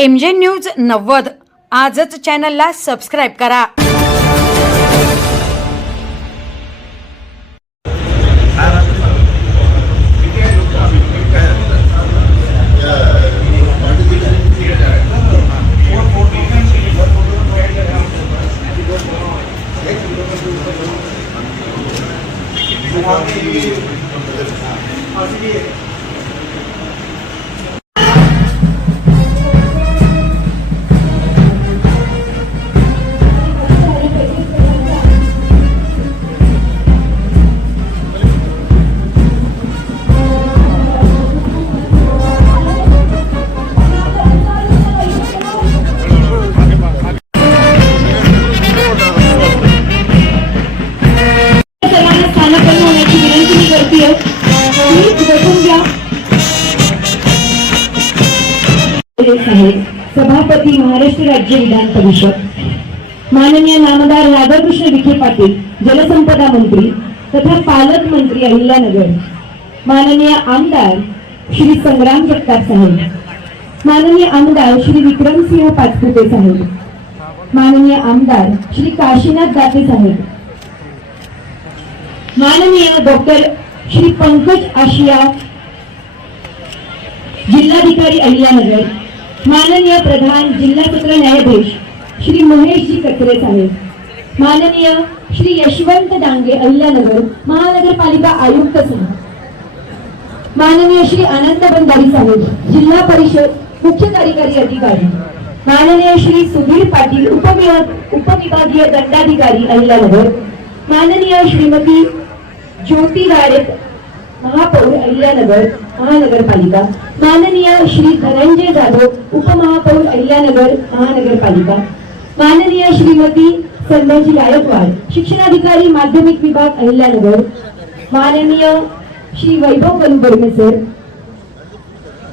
MJ news 90 आजच चॅनलला subscribe करा। सभापती महाराष्ट्र राज्य विधान परिषद माननीय नामदार राधाकृष्ण विखे पाटील जलसंपदा मंत्री तथा पालकमंत्री अहिल्यानगर, माननीय आमदार श्री संग्राम जगताप साहेब, माननीय आमदार श्री विक्रमसिंह पाचपुते साहेब, माननीय आमदार श्री काशीनाथ दाते साहेब, माननीय डॉक्टर श्री पंकज आशिया जिल्हाधिकारी अहिल्यानगर, माननीय प्रधान जिल्हा सत्र न्यायाधीश श्री महेशजी कचरे साहेब, माननीय श्री यशवंत डांगे अहिल्यानगर महानगरपालिका आयुक्त साहेब, माननीय श्री आनंद भंडारी साहेब जिल्हा परिषद मुख्य कार्यकारी अधिकारी, माननीय श्री सुधीर पाटील उपविभागीय दंडाधिकारी अहिल्यानगर, माननीय श्रीमती ज्योती राडे महापौर अहिल्यानगर महानगरपालिका, माननीय श्री धनंजय जाधव उपमहापौर अहिल्यानगर महानगरपालिका, माननीय श्रीमती संध्याजी गायकवाड शिक्षणाधिकारी माध्यमिक विभाग अहिल्यानगर, माननीय श्री वैभव कलुबर्गे सर,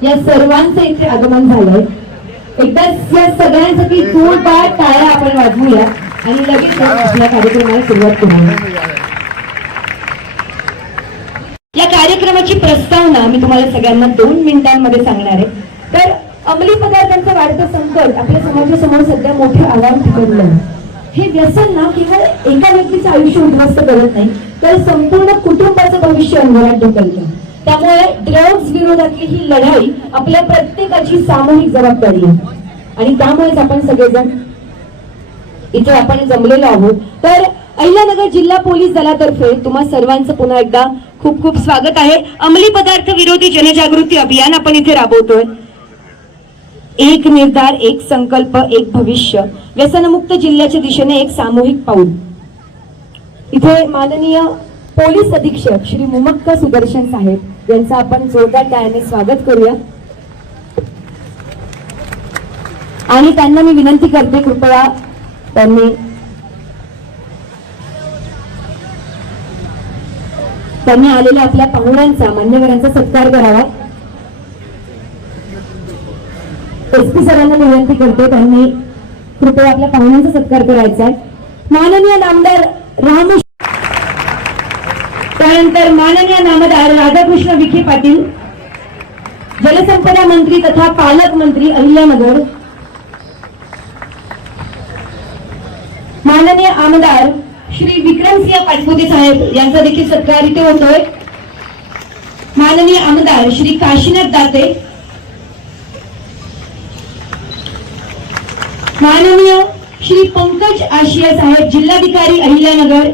या सर्वांचे इथे आगमन झालंय। एकदा या सगळ्यांसाठी जोरदार टाळ्या आपण वाजवूया आणि लगेच आपल्या कार्यक्रमाला सुरुवात करूया। या कार्यक्रमाची प्रस्तावना मी तुम्हाला सगळ्यांना 2 मिनिटांमध्ये सांगणार आहे। तर अंमली पदार्थांचं वाढतं संकट आपल्या समाजासमोर सध्या मोठे आव्हान ठिकवलं आहे। हे व्यसन ना केवळ एका व्यक्तीचं आयुष्य उद्ध्वस्त करत नाही, तर संपूर्ण कुटुंबाचं भविष्य अंधारात ढकलतं। त्यामुळे ड्रग्ज विरोधातली ही लढाई आपल्या प्रत्येकाची सामूहिक जबाबदारी आहे आणि त्यामुळेच आपण सगळेजण इथे आपण जमलेलो आहोत। तर अहिल्यानगर जिल्हा पोलीस दलातर्फे तुम्हा सर्वांचं पुन्हा एकदा खूप खूप स्वागत आहे। अंमली पदार्थ विरोधी जनजागृती अभियान आपण इथे राबवतोय। एक निर्धार, एक संकल्प, एक भविष्य, व्यसनमुक्त जिल्ह्याच्या दिशेने एक सामूहिक पाऊल। इथे माननीय पोलीस अधीक्षक श्री मुमक्का सुदर्शन साहेब यांचं आपण जोरदार टाळ्याने स्वागत करूया आणि त्यांना मी विनंती करते कृपया त्यांनी आलेल्या आपल्या पाहुण्यांचा मान्यवरांचा सत्कार करावा। एसपी सरांना विनंती करते त्यांनी कृपया आपल्या पाहुण्यांचा सत्कार करायचा आहे। माननीय नामदार त्यानंतर माननीय नामदार राधाकृष्ण विखे पाटील जलसंपदा मंत्री तथा पालकमंत्री अहिल्यानगर, माननीय आमदार श्री विक्रमसिंह पाचपुते साहेब यांचा देखील सत्कार इथे होतोय। माननीय आमदार श्री काशीनाथ दाते, माननीय श्री पंकज आशिया साहेब जिल्हाधिकारी अहिल्यानगर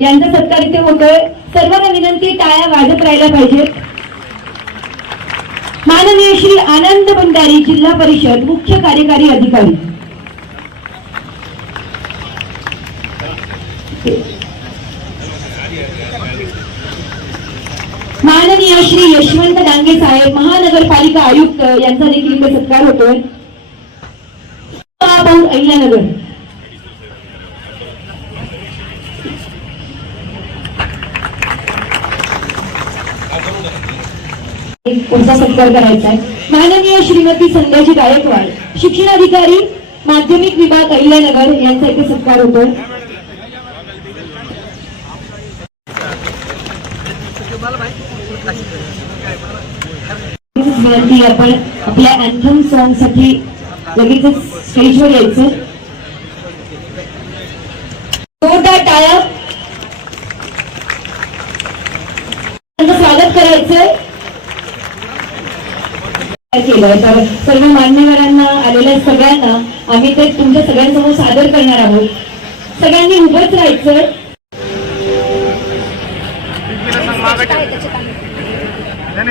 यांचा सत्कार इथे होतोय। सर्वांना विनंती टाळ्या वाजत राहिल्या पाहिजेत। माननीय श्री आनंद भंडारी जिल्हा परिषद मुख्य कार्यकारी अधिकारी, माननीय श्री यशवंत डांगे साहेब महानगरपालिका आयुक्त यांचा देखील इथे सत्कार होतोय। महापौर अहिल्यानगर, पुढचा सत्कार करायचा आहे। माननीय श्रीमती संध्याजी गायकवाड शिक्षणाधिकारी माध्यमिक विभाग अहिल्यानगर यांचा इथे सत्कार होतोय। विनंती आपण आपल्या अँथम सॉन्ग साठी लगेचच स्टेजवर यायचं. जोरदार टाळ्या स्वागत करायचंय. केलं तर सर्व मान्यवरांना आलेल्या सगळ्यांना आम्ही ते तुमच्या सगळ्यांसमोर सादर करणार आहोत. सगळ्यांनी उभंच राहायचं.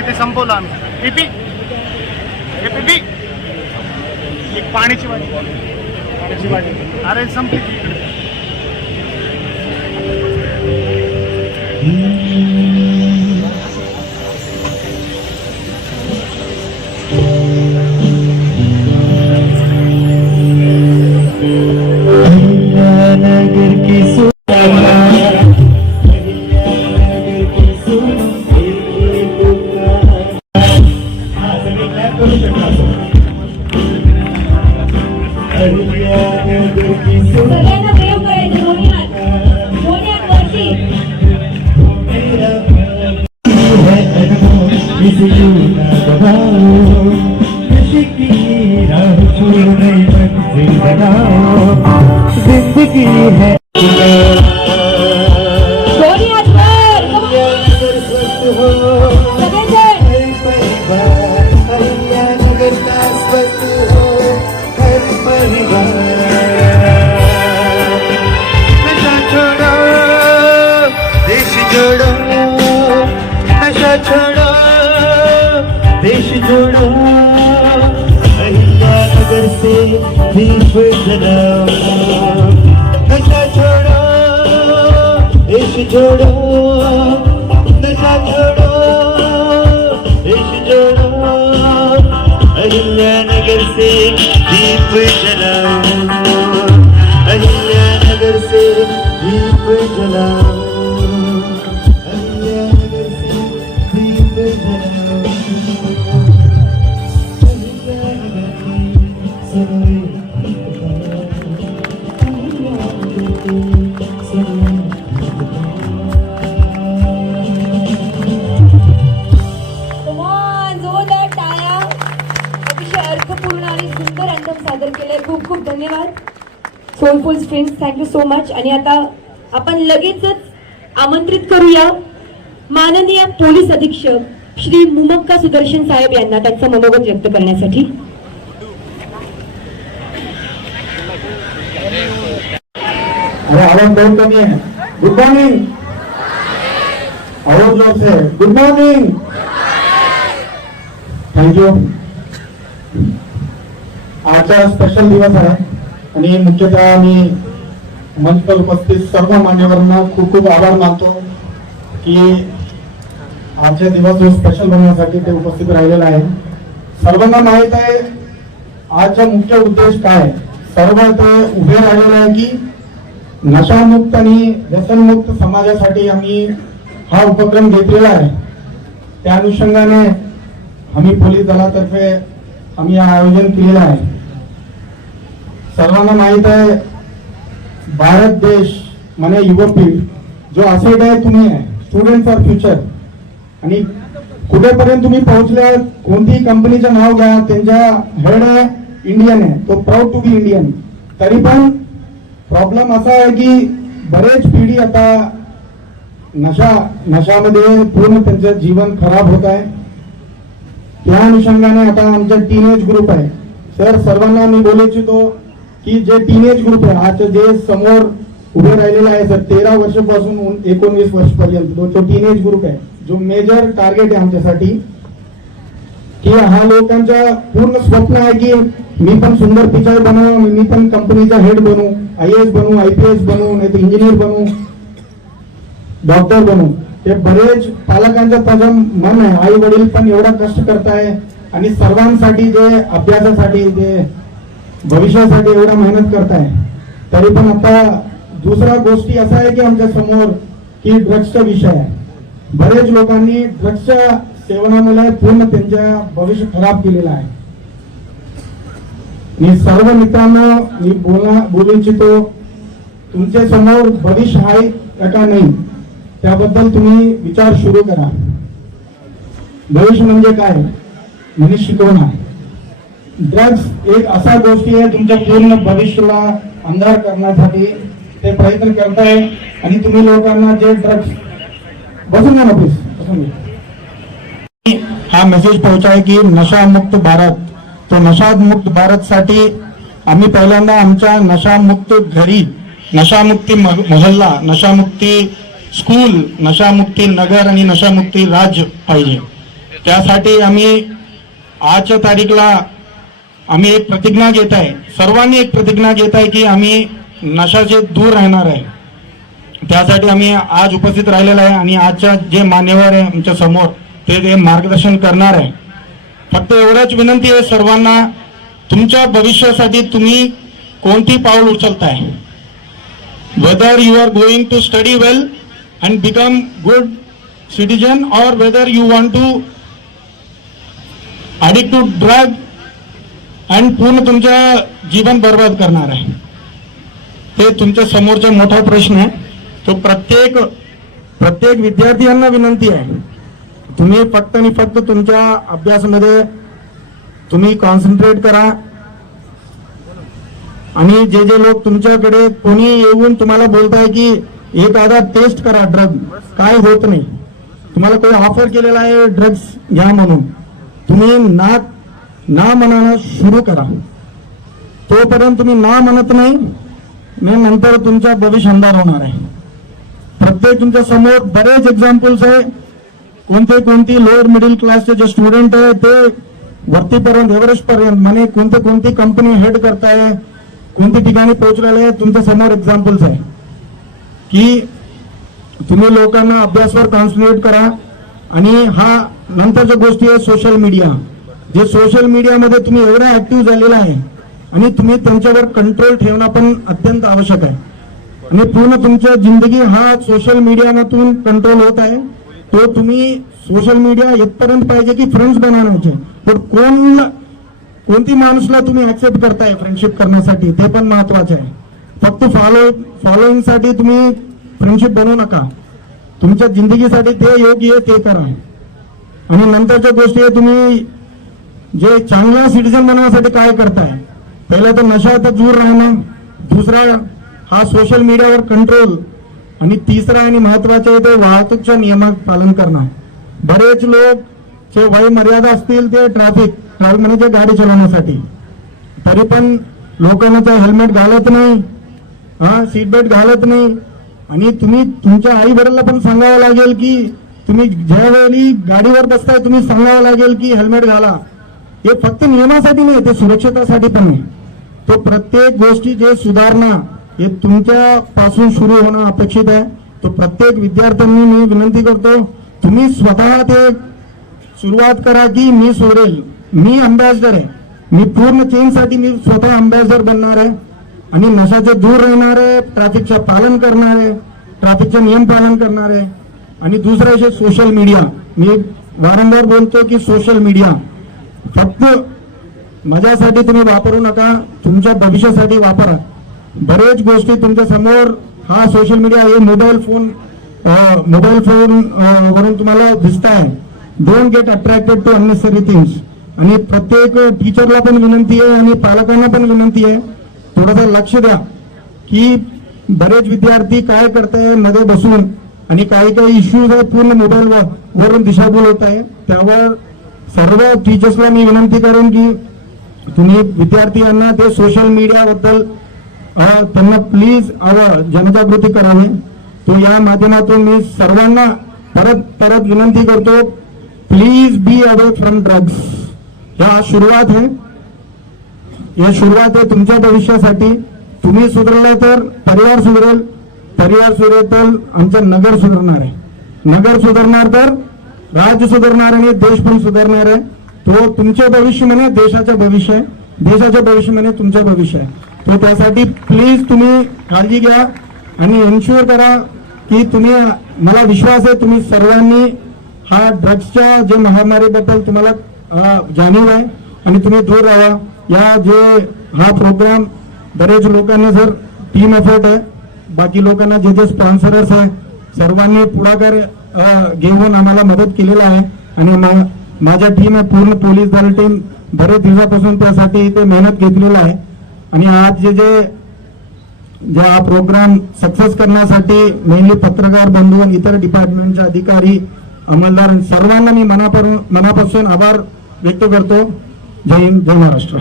ते संपवलं आम्ही. पीपी एक पाण्याची वाटी अरे संपली. नगर की सगळ्यांना प्रेम करायचं. दोन्ही हात वरती. जिंदगी है दोन्ही हात वर. स्वस्थ हो सगळेजण परिवार नगर का स्वस्थ हो हर परिवार. नशा छोड़ो देश जोड़ो नशा छोड़ो देश जोड़ो नगर से दीप जलाओ. नशा छोड़ो देश जोड़ो नशा छोड़ो देश जोड़ो अहिल्यानगर से दीप जलाओ. अहिल्यानगर से दीप जलाओ. अहिल्यानगर से दीप जलाओ. जोरदार टाळ्या. अतिशय अर्थपूर्ण आणि सुंदर अंतम सादर केलंय. खूप खूप धन्यवाद soulful friends. Thank you so much. आणि आता आपण लगेचच आमंत्रित करूया माननीय पोलीस अधीक्षक श्री मुमक्का सुदर्शन साहेब यांना त्यांचं मनोगत व्यक्त करण्यासाठी. अरे आवाज बहुत कमी है. Good morning. आवाज जोर से गुड मॉर्निंग. थँक्यू. आजचा स्पेशल दिवस आहे आणि मुख्यतः मी मंच उपस्थित सर्व मान्यवरांना खूप खूप आभार मानतो की आजचा दिवस जो स्पेशल बनवण्यासाठी ते उपस्थित राहिलेला आहे. सर्वांना माहित आहे आजचा मुख्य उद्देश काय. सर्व ते उभे राहिलेले आहे की नशामुक्त आणि व्यसनमुक्त समाजासाठी आम्ही हा उपक्रम घेतलेला आहे. त्या अनुषंगाने आम्ही पोलीस दलातर्फे आम्ही आयोजन केलेलं आहे. सर्वांना माहित आहे भारत देश म्हणजे युवा पिढी जो असेट आहे तुम्ही आहे. Student for future. आणि कुठेपर्यंत तुम्ही पोहोचले कोणतीही कंपनीचं नाव घ्या त्यांच्या हेड आहे इंडियन आहे. तो प्राऊड टू बी इंडियन. तरी पण प्रॉब्लेम असा आहे की बरेच पिढी आता नशामध्ये पूर्ण त्यांचं जीवन खराब होत आहे. त्या अनुषंगाने आता आमचा टीनेज ग्रुप आहे. सर सर्वांना मी बोलू इच्छितो की जे टीनेज ग्रुप आहे आज जे समोर उभे राहिलेला आहे सर 13 वर्षापासून 19 वर्षपर्यंत जो टीनेज ग्रुप आहे जो मेजर टार्गेट आहे आमच्यासाठी की हा लोकांचा पूर्ण स्वप्न आहे की मी पण सुंदर पिक्चर बनवू. मी पण कंपनीचा हेड बनू. IAS बनू IPS बनू नाही तर इंजिनियर बनू डॉक्टर बनू. ते बरेच पालकांचं त्याचं मन आहे. आई वडील पण एवढा कष्ट करताय आणि सर्वांसाठी जे अभ्यासासाठी जे भविष्यासाठी एवढा मेहनत करताय. तरी पण आता दुसरा गोष्टी असा आहे की आमच्या समोर की ड्रग्सचा विषय आहे. बरेच लोकांनी ड्रग्सच्या सेवनामुळे पूर्ण त्यांच्या भविष्य खराब केलेलं आहे. मी सर्व मित्रांनो मी बोलू इच्छितो तुमच्या समोर भविष्य आहे का नाही त्याबद्दल तुम्ही विचार सुरू करा. भविष्य म्हणजे काय म्हणजे शिकवणार. ड्रग्स एक असा गोष्टी आहे तुमच्या पूर्ण भविष्याला अंधार करण्यासाठी ते प्रयत्न करताय आणि तुम्ही लोकांना जे ड्रग्स बसून घ्या ना प्लीज बसून घ्या. हा मेसेज पोहोचाय की नशा मुक्त भारत, तो नशा मुक्त भारत साठी आम्ही पहिल्यांदा आमच्या नशामुक्त घरी, नशामुक्ती मोहल्ला, नशामुक्ती स्कूल, नशामुक्ती नगर आणि नशामुक्ती राज्य पाहिजे. त्यासाठी आम्ही आजच्या तारीखला आम्ही एक प्रतिज्ञा घेत आहे, सर्वांनी एक प्रतिज्ञा घेत आहे की आम्ही नशाचे दूर राहणार आहे. त्यासाठी आम्ही आज उपस्थित राहिलेला आहे आणि आजच्या जे मान्यवर आहे आमच्या समोर ते मार्गदर्शन करणार आहे. फक्त एवढंच विनंती आहे सर्वांना, तुमच्या भविष्यासाठी तुम्ही कोणती पाऊल उचलताय, whether you are going to study well and become good citizen और whether you want to addict to drug and पूर्ण तुमच्या जीवन बर्बाद करणार आहे. ते तुमच्या समोरचा मोठा प्रश्न आहे. तो प्रत्येक विद्यार्थ्यांना विनंती आहे, तुम्ही फक्त आणि फक्त तुमच्या अभ्यासामध्ये तुम्ही कॉन्सन्ट्रेट करा आणि जे जे लोक तुमच्याकडे कोणी येऊन तुम्हाला बोलताय की एखादा टेस्ट करा ड्रग, काय होत नाही, तुम्हाला काही ऑफर केलेला आहे ड्रग्स घ्या म्हणून, तुम्ही ना म्हणायला सुरू करा. तोपर्यंत तुम्ही ना म्हणत नाही नंतर तुमचा भविष्य अंधार होणार आहे. प्रत्येक तुमच्या समोर बरेच एक्झाम्पल्स आहे, कोणती लोअर मिडल क्लासचे जे स्टुडंट आहे ते वरतीपर्यंत एव्हरेस्ट पर्यंत म्हणजे कोणती कंपनी हेड करताय, कोणत्या ठिकाणी पोहोचलेले आहे. तुमच्या समोर एक्झाम्पल्स आहे की तुम्ही लोकांना अभ्यासावर कॉन्सन्ट्रेट करा. आणि हा नंतरच्या गोष्टी आहे सोशल मीडिया, जे सोशल मीडियामध्ये तुम्ही एवढा ऍक्टिव्ह झालेला आहे आणि तुम्ही त्यांच्यावर कंट्रोल ठेवणं पण अत्यंत आवश्यक आहे. आणि पूर्ण तुमच्या जिंदगी हा सोशल मीडियामधून कंट्रोल होत आहे. तो तुम्ही सोशल मीडिया इथपर्यंत पाहिजे की फ्रेंड्स बनवण्याचे, पण कोणती माणूसला तुम्ही ऍक्सेप्ट करताय फ्रेंडशिप करण्यासाठी ते पण महत्वाचे आहे. फक्त फॉलोईंग साठी तुम्ही फ्रेंडशिप बनवू नका, तुमच्या जिंदगीसाठी ते योग्य आहे ते करा. आणि नंतरच्या गोष्टी आहे तुम्ही जे चांगला सिटीजन बनवण्यासाठी काय करताय, पहिला तर नशा तर दूर राहणं, दुसरा हा सोशल मीडियावर कंट्रोल आणि तिसरा आणि महत्वाचे आहे ते वाहतूकच्या नियमात पालन करणं. बरेच लोक जे वय मर्यादा असतील ते ट्रॅफिक म्हणजे गाडी चालवण्यासाठी, तरी पण लोकांना ते हेल्मेट घालत नाही, सीट बेल्ट घालत नाही. आणि तुम्ही तुमच्या आई वडिलांना पण सांगावं लागेल की तुम्ही ज्यावेळी गाडीवर बसताय तुम्ही सांगावं लागेल की हेल्मेट घाला. हे फक्त नियमासाठी नाही, ते सुरक्षिततेसाठी पण नाही. तो प्रत्येक गोष्टी जे सुधारणा हे तुमच्या पासून सुरू होणं अपेक्षित आहे. तो प्रत्येक विद्यार्थ्यांनी मी विनंती करतो, तुम्ही स्वतः ते सुरुवात करा की मी सुधरेल, मी अम्बॅसडर आहे, मी पूर्ण चेंजसाठी मी स्वतः अम्बॅसडर बनणार आहे आणि नशाचे दूर राहणार आहे, ट्रॅफिकचं पालन करणार आहे, ट्रॅफिकचे नियम पालन करणार आहे. आणि दुसरं विषय सोशल मीडिया, मी वारंवार बोलतो की सोशल मीडिया फक्त मजासाठी तुम्ही वापरू नका, तुमच्या भविष्यासाठी वापरा. बरेच गोष्टी तुमच्या समोर हा सोशल मीडिया हे मोबाईल फोन वरून तुम्हाला दिसत आहे. Don't get attracted to unnecessary things. आणि प्रत्येक टीचरला पण विनंती आहे आणि पालकांना पण विनंती आहे, थोडंसं लक्ष द्या की बरेच विद्यार्थी काय करताय मध्ये बसून आणि काही इश्यूज आहे पूर्ण मोबाईल वरून दिशाभूल होत आहे. त्यावर सर्व टीचर्सला मी विनंती करेन की तुम्ही विद्यार्थ्यांना ते सोशल मीडियाबद्दल त्यांना प्लीज जनजागृती करावी. तो या माध्यमातून मी सर्वांना परत विनंती करतो, please be away from drugs. या सुरुवात आहे तुमच्या भविष्यासाठी. तुम्ही सुधारलाय तर परिवार सुधारेल, परिवार सुधारेल तर आमचं नगर सुधारणार आहे, नगर सुधारणार तर राज्य सुधारणार आणि देश पण सुधारणार आहे. तो तुमचे भविष्य म्हणे देशाचं भविष्य आहे, देशाचं भविष्य म्हणे तुमचं भविष्य आहे. तो त्यासाठी प्लीज तुम्ही काळजी घ्या आणि एन्श्युअर करा की तुम्ही, मला विश्वास आहे तुम्ही सर्वांनी हा ड्रग्सच्या जे महामारीबद्दल तुम्हाला जाणीव आहे आणि तुम्ही दूर राहा. हा प्रोग्राम बरेच लोकांना जर टीम एफर्ट आहे, बाकी लोकांना जे स्पॉन्सरर्स आहे सर्वांनी पुढाकार घेऊन आम्हाला मदत केलेला आहे. आणि माझ्या टीम आहे पूर्ण पोलीस दल टीम बरेच दिवसापासून त्यासाठी ते मेहनत घेतलेला आहे. आणि आज जे हा प्रोग्राम सक्सेस करण्यासाठी मेनली पत्रकार बंधू आणि इतर डिपार्टमेंटचे अधिकारी अंमलदार सर्वांना मी मनापासून आभार व्यक्त करतो. जय हिंद, जय महाराष्ट्र.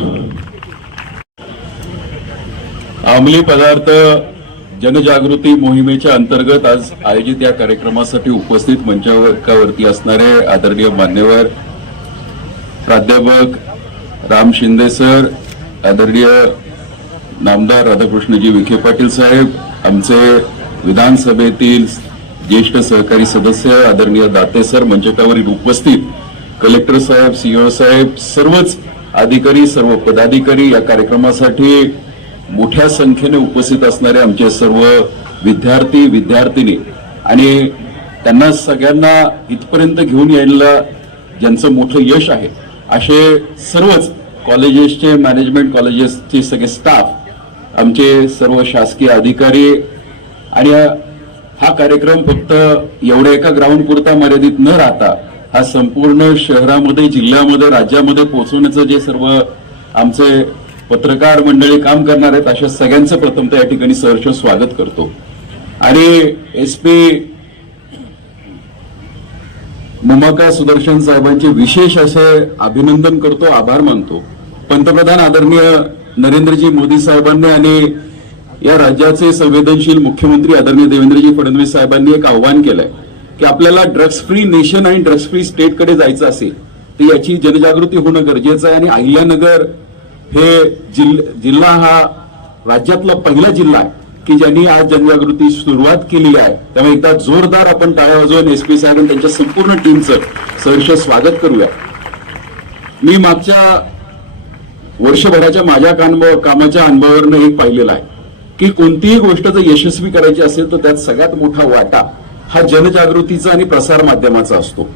अंमली पदार्थ जनजागृती मोहिमेच्या अंतर्गत आज आयोजित या कार्यक्रमासाठी उपस्थित मंचावरती असणारे आदरणीय मान्यवर प्राध्यापक राम शिंदे सर, आदरणीय नामदार राधाकृष्णजी विखे पाटील साहेब, आमचे विधानसभेतील ज्येष्ठ सहकारी सदस्य आदरणीय दाते सर, मंचकावरील उपस्थित कलेक्टर साहेब, सीओ साहेब, सर्वच अधिकारी, सर्व पदाधिकारी, या कार्यक्रमासाठी मोठ्या संख्येने उपस्थित असणारे आमचे सर्व विद्यार्थी विद्यार्थिनी आणि त्यांना सगळ्यांना इथपर्यंत घेऊन यायला ज्यांचं मोठं यश आहे असे सर्वच कॉलेजेसचे मॅनेजमेंट, कॉलेजेसचे सगळे स्टाफ, आमचे सर्व शासकीय अधिकारी. आणि हा कार्यक्रम फक्त एवढ्या एका ग्राउंड पुरता मर्यादित न राहता हा संपूर्ण शहरामध्ये, जिल्ह्यामध्ये, राज्यामध्ये पोहोचवण्याचं जे सर्व आमचे पत्रकार मंडळी काम करणार आहेत अशा सगळ्यांचं प्रथमतः या ठिकाणी सहर्ष स्वागत करतो. आणि SP मुमाका सुदर्शन साहेबांचे विशेष असे अभिनंदन करतो, आभार मानतो. पंतप्रधान आदरणीय नरेंद्रजी मोदी साहेबांनी आणि या राज्याचे संवेदनशील मुख्यमंत्री आदरणीय देवेंद्रजी फडणवीस साहेबांनी एक आव्हान केलंय की आपल्याला ड्रग्स फ्री नेशन आणि ड्रग्स फ्री स्टेटकडे जायचं असेल तर याची जनजागृती होणं गरजेचं आहे. आणि अहिल्यानगर हे जिल्हा हा राज्यातला पहिला जिल्हा आहे की ज्यांनी आज जनजागृती सुरुवात केलेली आहे. त्यामुळे एकदा जोरदार आपण टाळ्या वाजवून SP साहेब आणि त्यांच्या संपूर्ण टीमचं सहर्ष स्वागत करूया. मी मागच्या वर्षभराच्या माझ्या कामाच्या अनुभवावरनं एक पाहिलेलं आहे की कोणतीही गोष्ट जर यशस्वी करायची असेल तर त्यात सगळ्यात मोठा वाटा हा जनजागृतीचा आणि प्रसार माध्यमाचा असतो.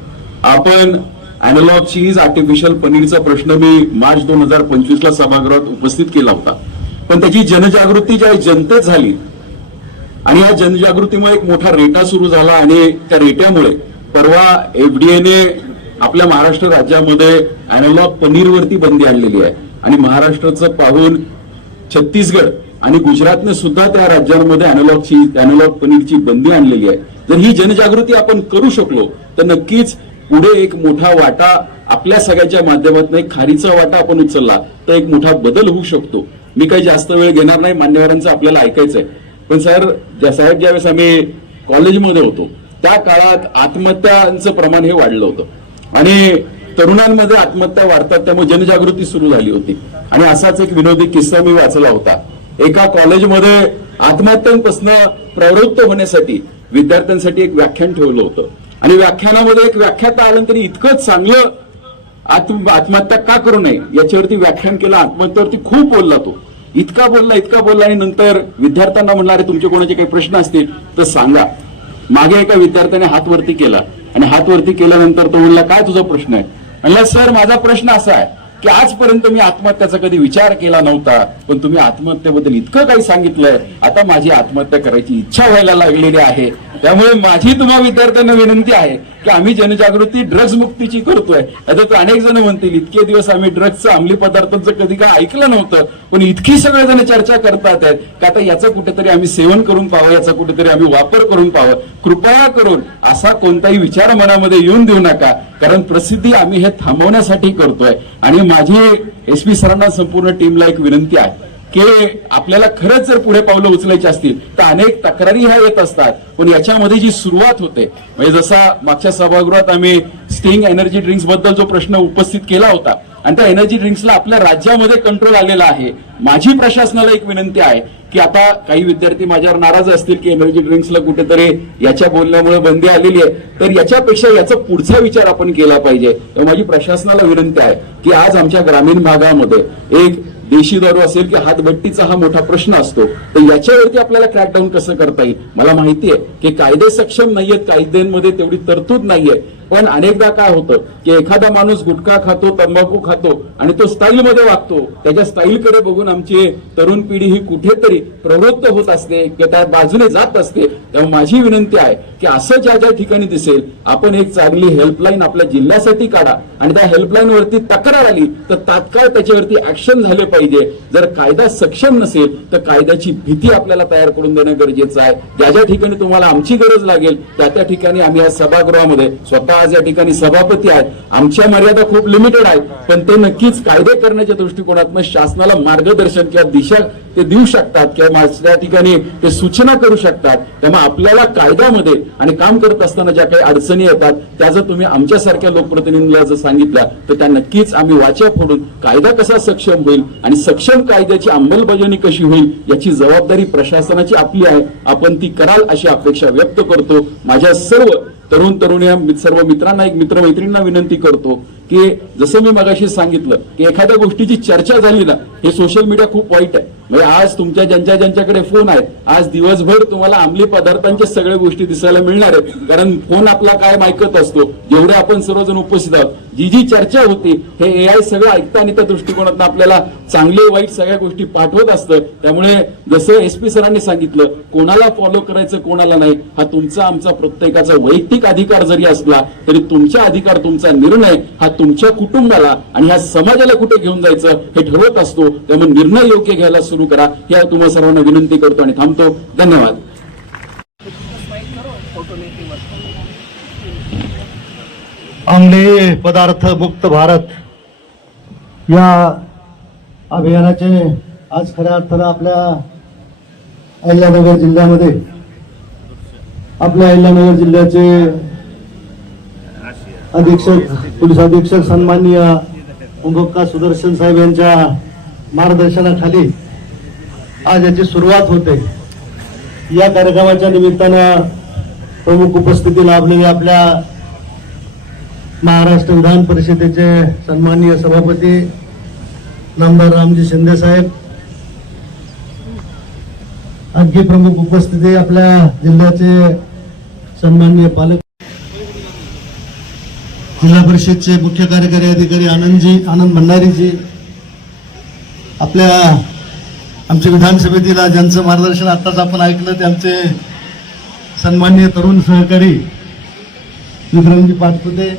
आपण अॅनालॉग चीज, आर्टिफिशियल पनीरचा प्रश्न मी मार्च 2025 सभागृहात उपस्थित केला होता, पण त्याची जनजागृती ज्या जनतेत झाली आणि या जनजागृतीमुळे एक मोठा रेटा सुरू झाला आणि त्या रेट्यामुळे परवा FDAने आपल्या महाराष्ट्र राज्यामध्ये अॅनालॉग पनीरवरती बंदी आणलेली आहे. आणि महाराष्ट्राचं पाहून छत्तीसगड आणि गुजरातने सुद्धा त्या राज्यांमध्ये अॅनालॉग पनीरची बंदी आणलेली आहे. जर ही जनजागृती आपण करू शकलो तर नक्कीच पुढे एक मोठा वाटा आपल्या सगळ्याच्या माध्यमातून, एक खारीचा वाटा आपण उचलला तर एक मोठा बदल होऊ शकतो. मी काही जास्त वेळ घेणार नाही, मान्यवरांचं आपल्याला ऐकायचंय. पण साहेब ज्यावेळेस आम्ही कॉलेजमध्ये होतो त्या काळात आत्महत्यांचं प्रमाण हे वाढलं होतं आणि तरुणांमध्ये आत्महत्या वाढतात, त्यामुळे जनजागृती सुरू झाली होती. आणि असाच एक विनोदी किस्सा मी वाचला होता. एका कॉलेजमध्ये आत्महत्यांपासून प्रवृत्त होण्यासाठी विद्यार्थ्यांसाठी एक व्याख्यान ठेवलं होतं आणि व्याख्यानामध्ये एक व्याख्याता आलं त्यांनी इतकं चांगलं आत्महत्या का करू नये याच्यावरती व्याख्यान केलं. आत्महत्येवरती खूप बोलला तो, इतका बोलला आणि नंतर विद्यार्थ्यांना म्हणणारे तुमचे कोणाचे काही प्रश्न असतील तर सांगा. मागे एका विद्यार्थ्याने हात वरती केला आणि हात वरती केल्यानंतर तो म्हणला काय तुझा प्रश्न आहे. म्हणला सर माझा प्रश्न असा आहे की आजपर्यंत मी आत्महत्याचा कधी विचार केला नव्हता, पण तुम्ही आत्महत्येबद्दल इतकं काही सांगितलंय, आता माझी आत्महत्या करायची इच्छा व्हायला लागलेली आहे. त्यामुळे माझी तुम्हा विद्यार्थ्यांना विनंती आहे की आम्ही जनजागृती ड्रग्ज मुक्तीची करतोय. आता तर अनेक जण म्हणतील इतके दिवस आम्ही ड्रग्जचं, अंमली पदार्थांचं कधी काय ऐकलं नव्हतं, पण इतकी सगळेजण चर्चा करतात आहेत की आता याचं कुठेतरी आम्ही सेवन करून पाहावं, याचा कुठेतरी आम्ही वापर करून पाहावं. कृपया करून असा कोणताही विचार मनामध्ये येऊन देऊ नका, कारण प्रसिद्धी आम्ही हे थांबवण्यासाठी करतोय. आणि माझी SP सरांना, संपूर्ण टीमला एक विनंती आहे की आपल्याला खरंच जर पुढे पावलं उचलायची असतील तर अनेक तक्रारी ह्या येत असतात, पण याच्यामध्ये जी सुरुवात होते म्हणजे जसा मागच्या सभागृहात आम्ही स्टिंग एनर्जी ड्रिंक्स बद्दल जो प्रश्न उपस्थित केला होता आणि त्या एनर्जी ड्रिंक्सला आपल्या राज्यामध्ये कंट्रोल आलेला आहे. माझी प्रशासनाला एक विनंती आहे की आता काही विद्यार्थी माझ्यावर नाराज असतील की एनर्जी ड्रिंक्सला कुठेतरी याच्या बोलण्यामुळे बंदी आलेली आहे, तर याच्यापेक्षा याचा पुढचा विचार आपण केला पाहिजे. तर माझी प्रशासनाला विनंती आहे की आज आमच्या ग्रामीण भागामध्ये एक देशी दारू असेल की हातभट्टीचा हा मोठा प्रश्न असतो, तर याच्यावरती आपल्याला क्रॅकडाऊन कसं करता येईल. मला माहिती आहे की कायदे सक्षम नाहीयेत, कायद्यांमध्ये तेवढी तरतूद नाहीये, पण अनेकदा काय होतं की एखादा माणूस गुटखा खातो, तंबाखू खातो आणि तो स्टाईलमध्ये वागतो. त्याच्या स्टाईलकडे बघून आमची तरुण पिढी ही कुठेतरी प्रवृत्त होत असते किंवा त्या बाजूने जात असते. तेव्हा माझी विनंती आहे की असं ज्या ज्या ठिकाणी दिसेल आपण एक चांगली हेल्पलाईन आपल्या जिल्ह्यासाठी काढा आणि त्या हेल्पलाईन वरती तक्रार आली तर तात्काळ त्याच्यावरती ऍक्शन झाले पाहिजे. जर कायदा सक्षम नसेल तर कायद्याची भीती आपल्याला तयार करून देणं गरजेचं आहे. ज्या ज्या ठिकाणी तुम्हाला आमची गरज लागेल त्या त्या ठिकाणी आम्ही या सभागृहामध्ये स्वतः आज या ठिकाणी सभापती आहेत. आमच्या मर्यादा खूप लिमिटेड आहेत, पण ते नक्कीच कायदे करण्याच्या दृष्टिकोनातून शासनाला मार्गदर्शन किंवा दिशा ते देऊ शकतात किंवा त्या ठिकाणी ते सूचना करू शकतात. त्यामुळे आपल्याला कायद्यामध्ये आणि काम करत असताना ज्या काही अडचणी येतात त्या जर तुम्ही आमच्यासारख्या लोकप्रतिनिधीला जर सांगितल्या तर त्या नक्कीच आम्ही वाचा फोडून कायदा कसा सक्षम होईल आणि सक्षम कायद्याची अंमलबजावणी कशी होईल याची जबाबदारी प्रशासनाची आपली आहे. आपण ती कराल अशी अपेक्षा व्यक्त करतो. माझ्या सर्व तरुण तरुण्या सर्व मित्रांना एक मित्रमैत्रिणींना विनंती करतो की जसं मी मगाशी सांगितलं की एखाद्या गोष्टीची चर्चा झाली ना, हे सोशल मीडिया खूप वाईट आहे. म्हणजे आज तुमच्या ज्यांच्याकडे फोन आहेत आज दिवसभर तुम्हाला अंमली पदार्थांच्या सगळ्या गोष्टी दिसायला मिळणार आहेत. कारण फोन आपला काय ऐकत असतो. जेवढे आपण सर्वजण उपस्थित आहोत जी जी चर्चा होती हे AI सगळं ऐकतं आणि त्या दृष्टिकोनातून आपल्याला चांगले वाईट सगळ्या गोष्टी पाठवत असतं. त्यामुळे जसं SP सरांनी सांगितलं कोणाला फॉलो करायचं कोणाला नाही हा तुमचा आमचा प्रत्येकाचा वैयक्तिक अधिकार जरी असला तरी तुमचा अधिकार तुमचा निर्णय हा तुमच्या कुटुंबाला आणि ह्या समाजाला कुठे घेऊन जायचं हे ठरवत असतो. त्यामुळे निर्णय योग्य घ्यायला सुरू करा या तुम्हाला सर्वांना विनंती करतो आणि थांबतो. धन्यवाद. अंमली पदार्थ मुक्त भारत या अभियानाचे आज खऱ्या अर्थानं आपल्या अहिल्यानगर जिल्ह्यामध्ये आपल्या अहिल्यानगर जिल्ह्याचे अधीक्षक पोलीस अधीक्षक सन्माननीय मुंबक्का सुदर्शन साहेब यांच्या मार्गदर्शनाखाली आज याची सुरुवात होते. या कार्यक्रमाच्या निमित्तानं प्रमुख उपस्थिती लाभलेले आपल्या महाराष्ट्र विधान परिषदेचे सन्माननीय सभापती नामदार रामजी शिंदे साहेब, आणखी प्रमुख उपस्थिती आपल्या जिल्ह्याचे सन्माननीय पालक, जिल्हा परिषदचे मुख्य कार्यकारी अधिकारी आनंद भंडारीजी, आपल्या आमच्या विधानसभेतील ज्यांचं मार्गदर्शन आताच आपण ऐकलं ते आमचे सन्माननीय तरुण सहकारी विक्रमजी पाचपुते,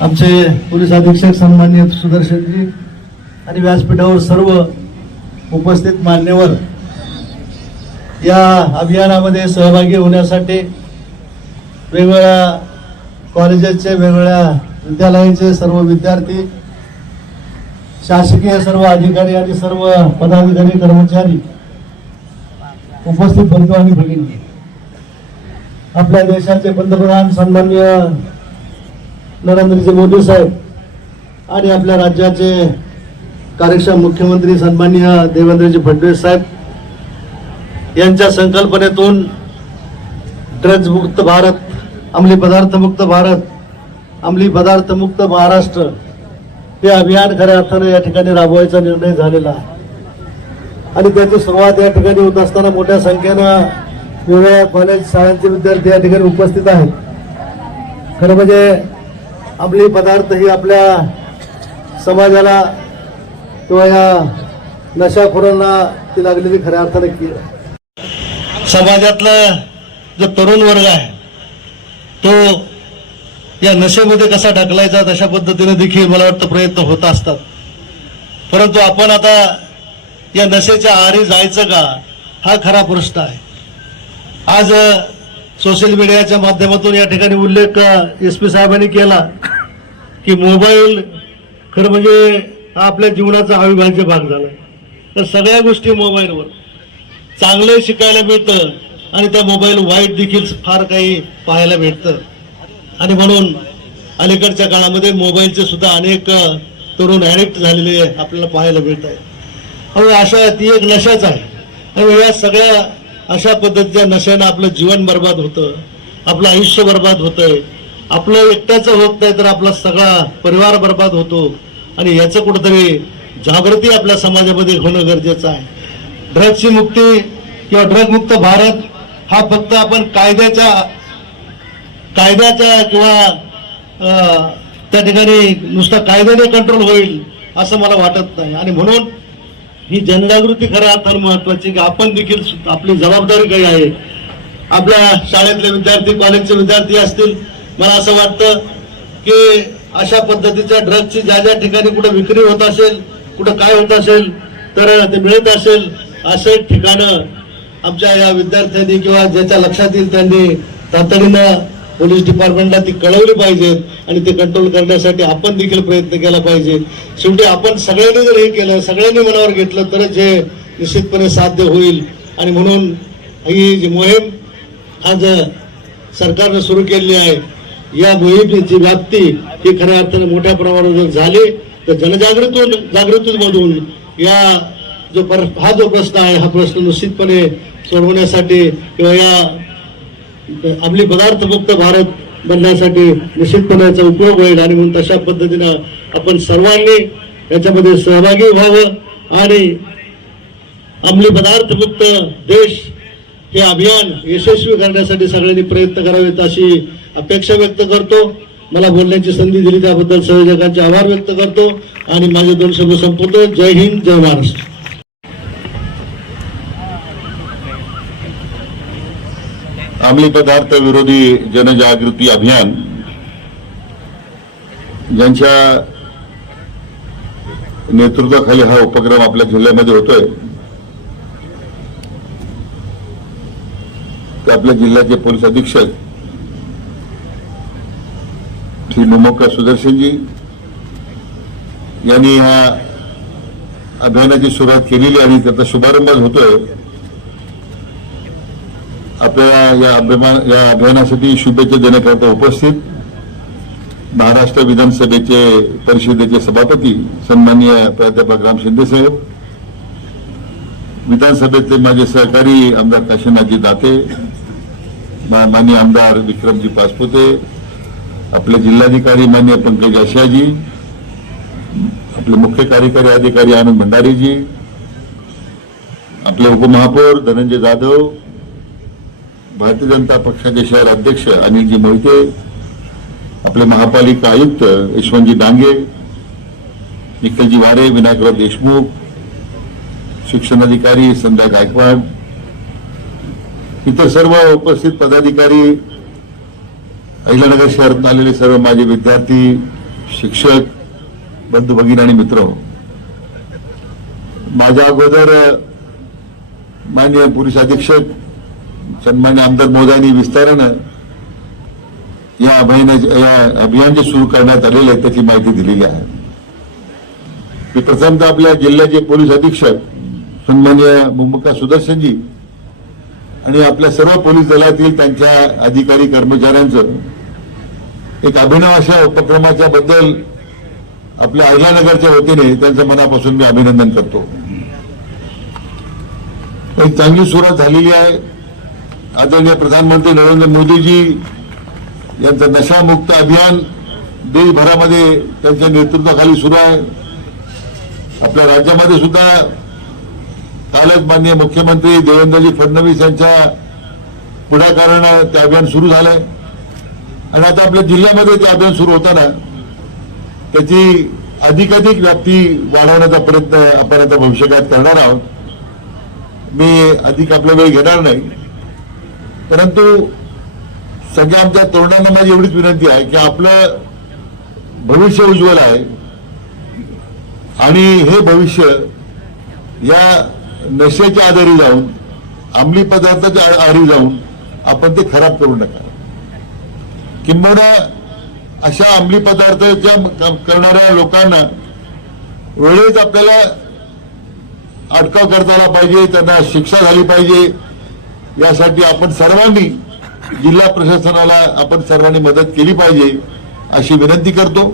आमचे पोलीस अधीक्षक सन्माननीय सुदर्शनजी आणि व्यासपीठावर सर्व उपस्थित मान्यवर या अभियानामध्ये सहभागी होण्यासाठी वेगवेगळ्या कॉलेजेसचे वेगवेगळ्या विद्यालयांचे सर्व विद्यार्थी, शासकीय सर्व अधिकारी आणि सर्व पदाधिकारी कर्मचारी उपस्थित बंधू आणि भगिनी, आपल्या देशाचे पंतप्रधान सन्माननीय नरेंद्रजी मोदी साहेब आणि आपल्या राज्याचे कार्यक्षम मुख्यमंत्री सन्माननीय देवेंद्रजी फडणवीस साहेब यांच्या संकल्पनेतून ड्रग्ज मुक्त भारत, अंमली पदार्थ मुक्त भारत, अंमली पदार्थ मुक्त महाराष्ट्र हे अभियान खऱ्या अर्थाने या ठिकाणी राबवायचा निर्णय झालेला आहे. आणि त्याची सुरुवात या ठिकाणी होत असताना मोठ्या संख्येनं वेगवेगळ्या कॉलेज शाळांचे विद्यार्थी या ठिकाणी उपस्थित आहेत. खरं म्हणजे अंमली पदार्थ ही आपल्या समाजाला किंवा या नशाखोरांना ती लागलेली खऱ्या अर्थाने की समाजातला जो तरुण वर्ग आहे तो या नशेमध्ये कसा ढकलायचा तशा पद्धतीने देखील मला वाटतं प्रयत्न होत असतात. परंतु आपण आता या नशेच्या आहारी जायचं का हा खरा प्रश्न आहे. आज सोशल मीडियाच्या माध्यमातून या ठिकाणी उल्लेख SP साहेबांनी केला की मोबाईल खरं म्हणजे हा आपल्या जीवनाचा अविभाज्य भाग झाला. तर सगळ्या गोष्टी मोबाईलवर चांगले शिकायला मिळतं आणि त्या मोबाईल वाईट देखील फार काही पाहायला मिळतं. आणि म्हणून अलीकडच्या काळामध्ये मोबाईलचे सुद्धा अनेक तरुण ऍडिक्ट झालेले आपल्याला पाहायला मिळत आहे. अशा ती एक नशाच आहे. आणि या सगळ्या अशा पद्धतीच्या नशेनं आपलं जीवन बर्बाद होतं, आपलं आयुष्य बर्बाद होतंय, आपलं एकट्याचं होत नाही तर आपला सगळा परिवार बर्बाद होतो. आणि याचं कुठंतरी जागृती आपल्या समाजामध्ये होणं गरजेचं आहे. ड्रग्सची मुक्ती किंवा ड्रग मुक्त भारत हा फक्त आपण कायद्याच्या कायद्याच्या किंवा त्या ठिकाणी नुसता कायद्याने कंट्रोल होईल असं मला वाटत नाही. आणि म्हणून ही जनजागृती खऱ्या अर्थाने महत्वाची, की आपण देखील आपली जबाबदारी काही आहे. आपल्या शाळेतले विद्यार्थी, कॉलेजचे विद्यार्थी असतील, मला असं वाटतं की अशा पद्धतीच्या ड्रग्सची ज्या ज्या ठिकाणी कुठं विक्री होत असेल, कुठं काय होत असेल, तर ते मिळत असेल असे ठिकाणं आमच्या या विद्यार्थ्यांनी किंवा ज्याच्या लक्षात येईल त्यांनी तातडीनं पोलीस डिपार्टमेंटला ती कळवली पाहिजेत आणि ते कंट्रोल करण्यासाठी आपण देखील प्रयत्न केला पाहिजे. शेवटी आपण सगळ्यांनी जर हे केलं, सगळ्यांनी मनावर घेतलं तरच हे निश्चितपणे साध्य होईल. आणि म्हणून ही जी मोहीम आज सरकारनं सुरू केलेली आहे, या मोहिमेची व्याप्ती ही खऱ्या अर्थाने मोठ्या प्रमाणावर जर झाली तर जागृतीमधून या हा जो प्रश्न आहे, हा प्रश्न निश्चितपणे सोडवण्यासाठी किंवा या अंमली पदार्थ मुक्त भारत बनण्यासाठी निश्चितपणे याचा उपयोग होईल. आणि म्हणून तशा पद्धतीनं आपण सर्वांनी याच्यामध्ये सहभागी व्हावं आणि अंमली पदार्थ मुक्त देश हे अभियान यशस्वी करण्यासाठी सगळ्यांनी प्रयत्न करावेत अशी अपेक्षा व्यक्त करतो. मला बोलण्याची संधी दिली त्याबद्दल संयोजकांचे आभार व्यक्त करतो आणि माझे 2 शब्द संपवतो. जय हिंद, जय महाराष्ट्र. अंमली पदार्थ विरोधी जनजागृती अभियान ज्यांच्या नेतृत्वाखाली हा उपक्रम आपल्या जिल्ह्यामध्ये होतोय, ते आपल्या जिल्ह्याचे पोलीस अधीक्षक श्री मोमोका सुदर्शनजी यांनी ह्या अभियानाची सुरुवात केलेली आणि त्याचा शुभारंभ होतोय. आपल्या या अभियानासाठी शुभेच्छा देण्याकरता उपस्थित महाराष्ट्र विधानसभेचे परिषदेचे सभापती सन्माननीय प्राध्यापक राम शिंदे साहेब, विधानसभेतले माझे सहकारी आमदार काशीनाथजी दाते, माननीय आमदार विक्रमजी पासपुते, आपले जिल्हाधिकारी माननीय पंकज आशियाजी, आपले मुख्य कार्यकारी अधिकारी आनंद भंडारीजी, आपले उपमहापौर धनंजय जाधव, भारतीय जनता पक्षाचे शहर अध्यक्ष अनिलजी मोहिते, आपले महापालिका आयुक्त यशवंतजी डांगे, निखिलजी वारे, विनायकराव देशमुख, शिक्षणाधिकारी संध्या गायकवाड, इतर सर्व उपस्थित पदाधिकारी, अहिल्यानगर शहरात आलेले सर्व माझे विद्यार्थी, शिक्षक, बंधू भगिनी आणि मित्र, माझ्या अगोदर माननीय पोलीस अधीक्षक सन्मान्य आमदार मोदांनी विस्तारानं या अभियान जे सुरू करण्यात आलेले आहे त्याची माहिती दिलेली आहे. मी प्रथमतः आपल्या जिल्ह्याचे पोलीस अधीक्षक सन्मान्य मोमोका सुदर्शनजी आणि आपल्या सर्व पोलीस दलातील त्यांच्या अधिकारी कर्मचाऱ्यांचं एक अभिनव अशा उपक्रमाच्या बद्दल आपल्या अहिल्यानगरच्या वतीने त्यांचं मनापासून मी अभिनंदन करतो. एक चांगली सुरुवात झालेली आहे. आदरणीय प्रधानमंत्री नरेंद्र मोदीजी यांचं नशामुक्त अभियान देशभरामध्ये त्यांच्या नेतृत्वाखाली सुरू आहे. आपल्या राज्यामध्ये सुद्धा कालच माननीय मुख्यमंत्री देवेंद्रजी फडणवीस यांच्या पुढाकारानं ते अभियान सुरू झालंय आणि आता आपल्या जिल्ह्यामध्ये ते अभियान सुरू होताना त्याची अधिकाधिक व्याप्ती वाढवण्याचा प्रयत्न आपण आता भविष्यकाळात करणार आहोत. मी अधिक आपला वेळ घेणार नाही, परंतु सगळ्या आमच्या तरुणांना माझी एवढीच विनंती आहे की आपलं भविष्य उज्ज्वल आहे आणि हे भविष्य या नशेच्या आधारी जाऊन, अंमली पदार्थाच्या आधारी जाऊन आपण ते खराब करू नका. किंबहुना अशा अंमली पदार्थाच्या करणाऱ्या लोकांना वेळेत आपल्याला अटकाव करता आला पाहिजे, त्यांना शिक्षा झाली पाहिजे. यासाठी आपण सर्वांनी, जिल्हा प्रशासनाला आपण सर्वांनी मदत केली पाहिजे अशी विनंती करतो.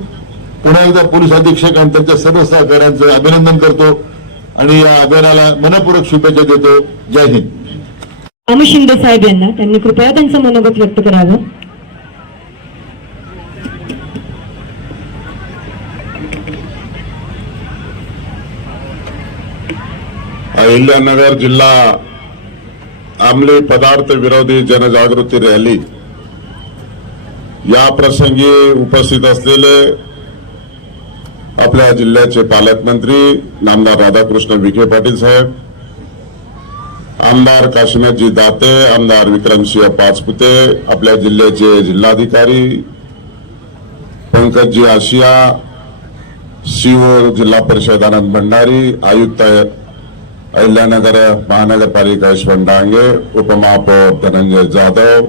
पुन्हा एकदा पोलीस अधीक्षक आणि त्यांच्या सर्व सहकाऱ्यांचं अभिनंदन करतो आणि या अभियानाला मनपूर्वक शुभेच्छा देतो. जय हिंद. अमित शिंदे साहेब यांना त्यांनी कृपया त्यांचं मनोगत व्यक्त करावं. अहिल्यानगर जिल्हा अंमली पदार्थ विरोधी जनजागृती रॅली या प्रसंगी उपस्थित असलेले आपल्या जिल्ह्याचे पालकमंत्री नामदार राधाकृष्ण विखे पाटील साहेब, आमदार काशीनाथजी दाते, आमदार विक्रमसिंह पाचपुते, आपल्या जिल्ह्याचे जिल्हाधिकारी पंकजी आशिया, सीओ जिल्हा परिषद आनंद भंडारी, आयुक्त अहिल्यानगर महानगरपालिका यशवंत डांगे, उपमहापौर धनंजय जाधव,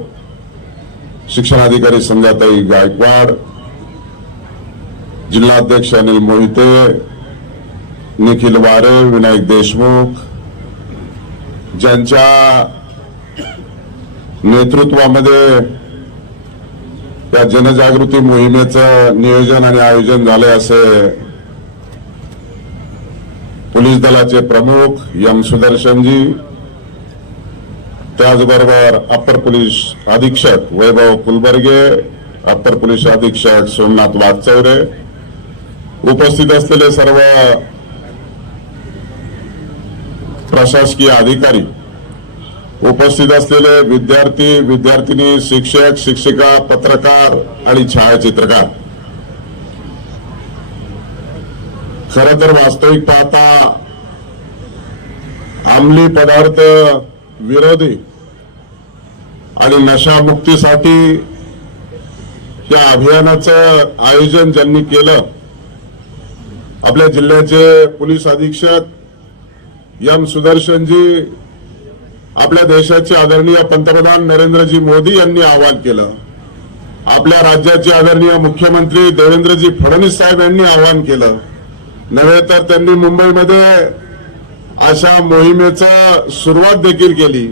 शिक्षणाधिकारी संध्याताई गायकवाड, जिल्हाध्यक्ष अनिल मोहिते, निखिल वारे, विनायक देशमुख, ज्यांच्या नेतृत्वामध्ये या जनजागृती मोहिमेचं नियोजन आणि आयोजन झाले असे पोलीस दलाचे प्रमुख एम सुदर्शनजी, त्याचबरोबर अप्पर पोलीस अधीक्षक वैभव कुलबर्गे, अप्पर पोलीस अधीक्षक सोमनाथ वाघचौरे, उपस्थित असलेले सर्व प्रशासकीय अधिकारी, उपस्थित असलेले विद्यार्थी विद्यार्थिनी, शिक्षक शिक्षिका, पत्रकार आणि छायाचित्रकार, खरं तर वास्तविक पाहता अंमली पदार्थ विरोधी आणि नशामुक्तीसाठी या अभियानाचं आयोजन ज्यांनी केलं, आपल्या जिल्ह्याचे पोलीस अधीक्षक एम सुदर्शनजी, आपल्या देशाचे आदरणीय पंतप्रधान नरेंद्रजी मोदी यांनी आवाहन केलं, आपल्या राज्याचे आदरणीय मुख्यमंत्री देवेंद्रजी फडणवीस साहेब यांनी आवाहन केलं, नव्हे तर त्यांनी मुंबईमध्ये अशा मोहिमेचा सुरुवात देखील केली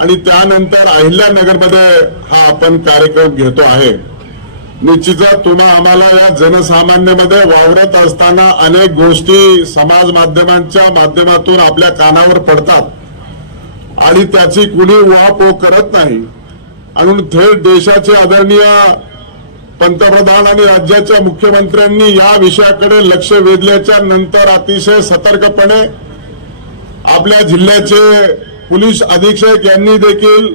आणि त्यानंतर अहिल्यानगरमध्ये हा आपण कार्यक्रम घेतो आहे. निश्चितच तुम्हा आम्हाला या जनसामान्यामध्ये वावरत असताना अनेक गोष्टी समाज माध्यमांच्या माध्यमातून आपल्या कानावर पडतात आणि त्याची कुणी उहापोह करत नाही आणि थेट देशाचे आदरणीय पंतप्रधान आणि राज्याच्या मुख्यमंत्र्यांनी या विषयाकडे लक्ष वेधल्याच्या नंतर अतिशय सतर्कपणे आपल्या जिल्ह्याचे पोलीस अधीक्षक यांनी देखील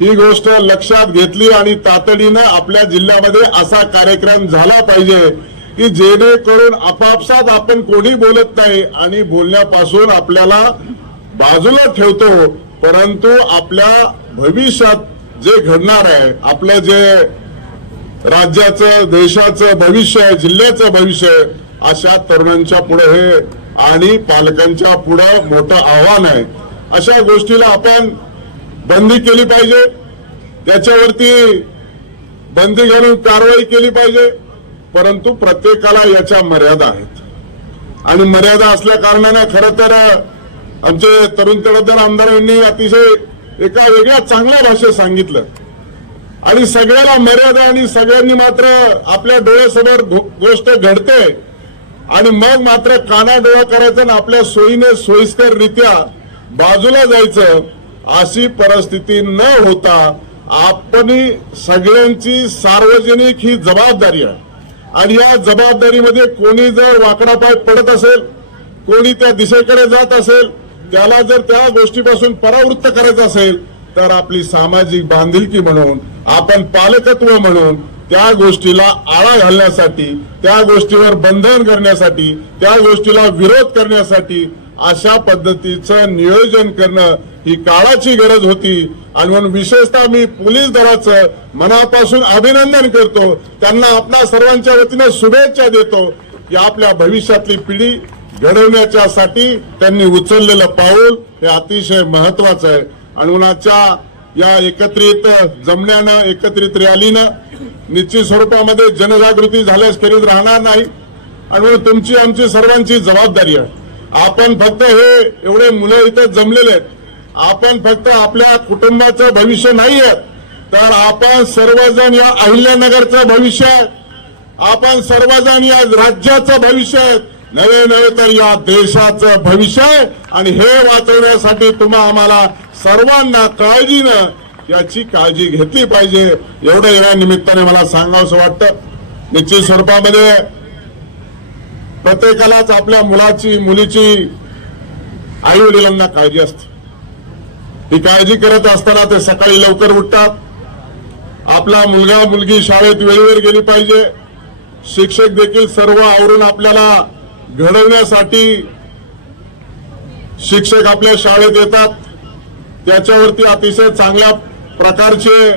ही गोष्ट लक्षात घेतली आणि तातडीनं आपल्या जिल्ह्यामध्ये असा कार्यक्रम झाला पाहिजे की जेणेकरून आपापसात आपण कोणी बोलत नाही आणि बोलण्यापासून आपल्याला बाजूला ठेवतो, परंतु आपल्या भविष्यात जे घडणार आहे, आपलं जे राज्याचं देशाचं भविष्य आहे, जिल्ह्याचं भविष्य आहे, अशा तरुणांच्या पुढे हे आणि पालकांच्या पुढे मोठं आव्हान आहे. अशा गोष्टीला आपण बंदी केली पाहिजे, त्याच्यावरती बंदी घालून कारवाई केली पाहिजे, परंतु प्रत्येकाला याच्या मर्यादा आहेत आणि मर्यादा असल्या कारणाने खरं तर आमचे तरुण तडफदार आमदारांनी अतिशय एका वेगळ्या चांगल्या भाषेत सांगितलं आणि सगळ्याला मर्यादा आणि सगळ्यांनी मात्र आपल्या डोळ्यासमोर गोष्ट घडते आणि मग मात्र कानाडोळा करायचं आणि आपल्या सोयीने सोयीस्कररित्या बाजूला जायचं, अशी परिस्थिती न होता आपण सगळ्यांची सार्वजनिक ही जबाबदारी आहे आणि या जबाबदारीमध्ये कोणी जर वाकडा पाय पडत असेल, कोणी त्या दिशेकडे जात असेल, त्याला जर त्या गोष्टीपासून परावृत्त करायचं असेल तर आपली सामाजिक बांधिलकी म्हणून, आपण पालकत्व म्हणून त्या गोष्टीला आळा घालण्यासाठी, त्या गोष्टीवर बंधन करण्यासाठी, त्या गोष्टीला विरोध करण्यासाठी अशा पद्धतीचं नियोजन करणं ही काळाची गरज होती आणि म्हणून विशेषतः मी पोलीस दलाचं मनापासून अभिनंदन करतो, त्यांना आपल्या सर्वांच्या वतीने शुभेच्छा देतो की आपल्या भविष्यातली पिढी घडवण्याच्यासाठी त्यांनी उचललेलं पाऊल हे अतिशय महत्वाचं आहे. आणि उन्हाच्या या एकत्रित जमण्यानं, एकत्रित रॅलीनं निश्चित स्वरूपामध्ये जनजागृती झाल्यास करीत राहणार नाही आणि तुमची आमची सर्वांची जबाबदारी आहे. आपण फक्त हे एवढे मुलं इथे जमलेले आहेत, आपण फक्त आपल्या कुटुंबाचं भविष्य नाही आहे, तर आपण सर्वजण या अहिल्यानगरचं भविष्य आहे, आपण सर्वजण या राज्याचं भविष्य आहे, नव्हे तर या देशाचं भविष्य आहे आणि हे वाचवण्यासाठी तुम्हा आम्हाला सर्वांना काळजीनं याची काळजी घेतली पाहिजे. एवढं या निमित्ताने मला सांगावंसं वाटतं. निश्चित स्वरूपामध्ये प्रत्येकालाच आपल्या मुलाची मुलीची आई वडिलांना काळजी असते. ही काळजी करत असताना ते सकाळी लवकर उठतात, आपला मुलगा मुलगी शाळेत वेळेवर गेली पाहिजे. शिक्षक देखील सर्व आवरून आपल्याला घडवण्यासाठी शिक्षक आपल्या शाळेत येतात. त्याच्यावरती अतिशय चांगल्या प्रकारचे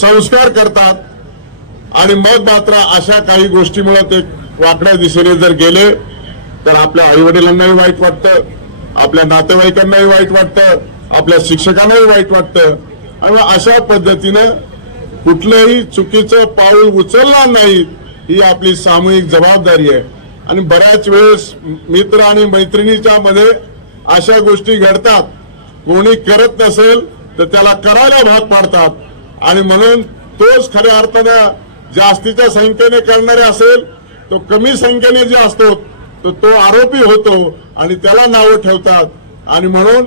संस्कार करतात आणि मग मात्र अशा काही गोष्टीमुळे ते वाकड्या दिशेने जर गेले तर आपल्या आई वडिलांनाही वाईट वाटतं, आपल्या नातेवाईकांनाही वाईट वाटतं, आपल्या शिक्षकांनाही वाईट वाटतं. आणि अशा पद्धतीनं कुठलंही चुकीचं पाऊल उचलणार नाही ही आपली सामूहिक जबाबदारी आहे. आणि बऱ्याच वेळेस मित्र आणि मैत्रिणीच्या मध्ये अशा गोष्टी घडतात. कोणी करत नसेल तर त्याला करायला भाग पाडतात आणि म्हणून तोच खऱ्या अर्थानं जास्तीच्या संख्येने करणारे असेल तो कमी संख्येने जे असतो तो आरोपी होतो आणि त्याला नावं ठेवतात. आणि म्हणून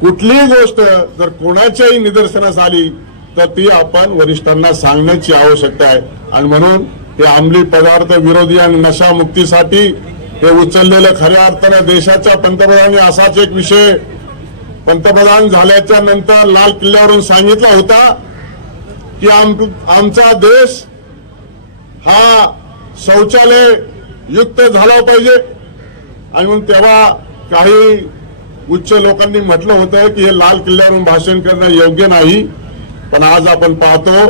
कुठलीही गोष्ट जर कोणाच्याही निदर्शनास आली तर ती आपण वरिष्ठांना सांगण्याची आवश्यकता आहे. आणि म्हणून हे अंमली पदार्थ विरोधी आणि नशामुक्तीसाठी हे उचललेलं खऱ्या अर्थानं देशाच्या पंतप्रधानांनी असाच एक विषय पंतप्रधान झाल्याच्या नंतर लाल किल्ल्यावरून सांगितला होता की आमचा देश हा शौचालय युक्त झाला पाहिजे. आणि म्हणून तेव्हा काही उच्च लोकांनी म्हटलं होतं की हे लाल किल्ल्यावरून भाषण करणं योग्य नाही. पण आज आपण पाहतो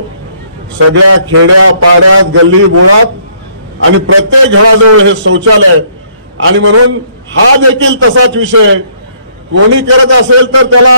सगळ्या खेड्या पाड्यात गल्ली बोळात आणि प्रत्येक घराजवळ हे शौचालय. आणि म्हणून हा देखील तसाच विषय. कोणी करत असेल तर त्याला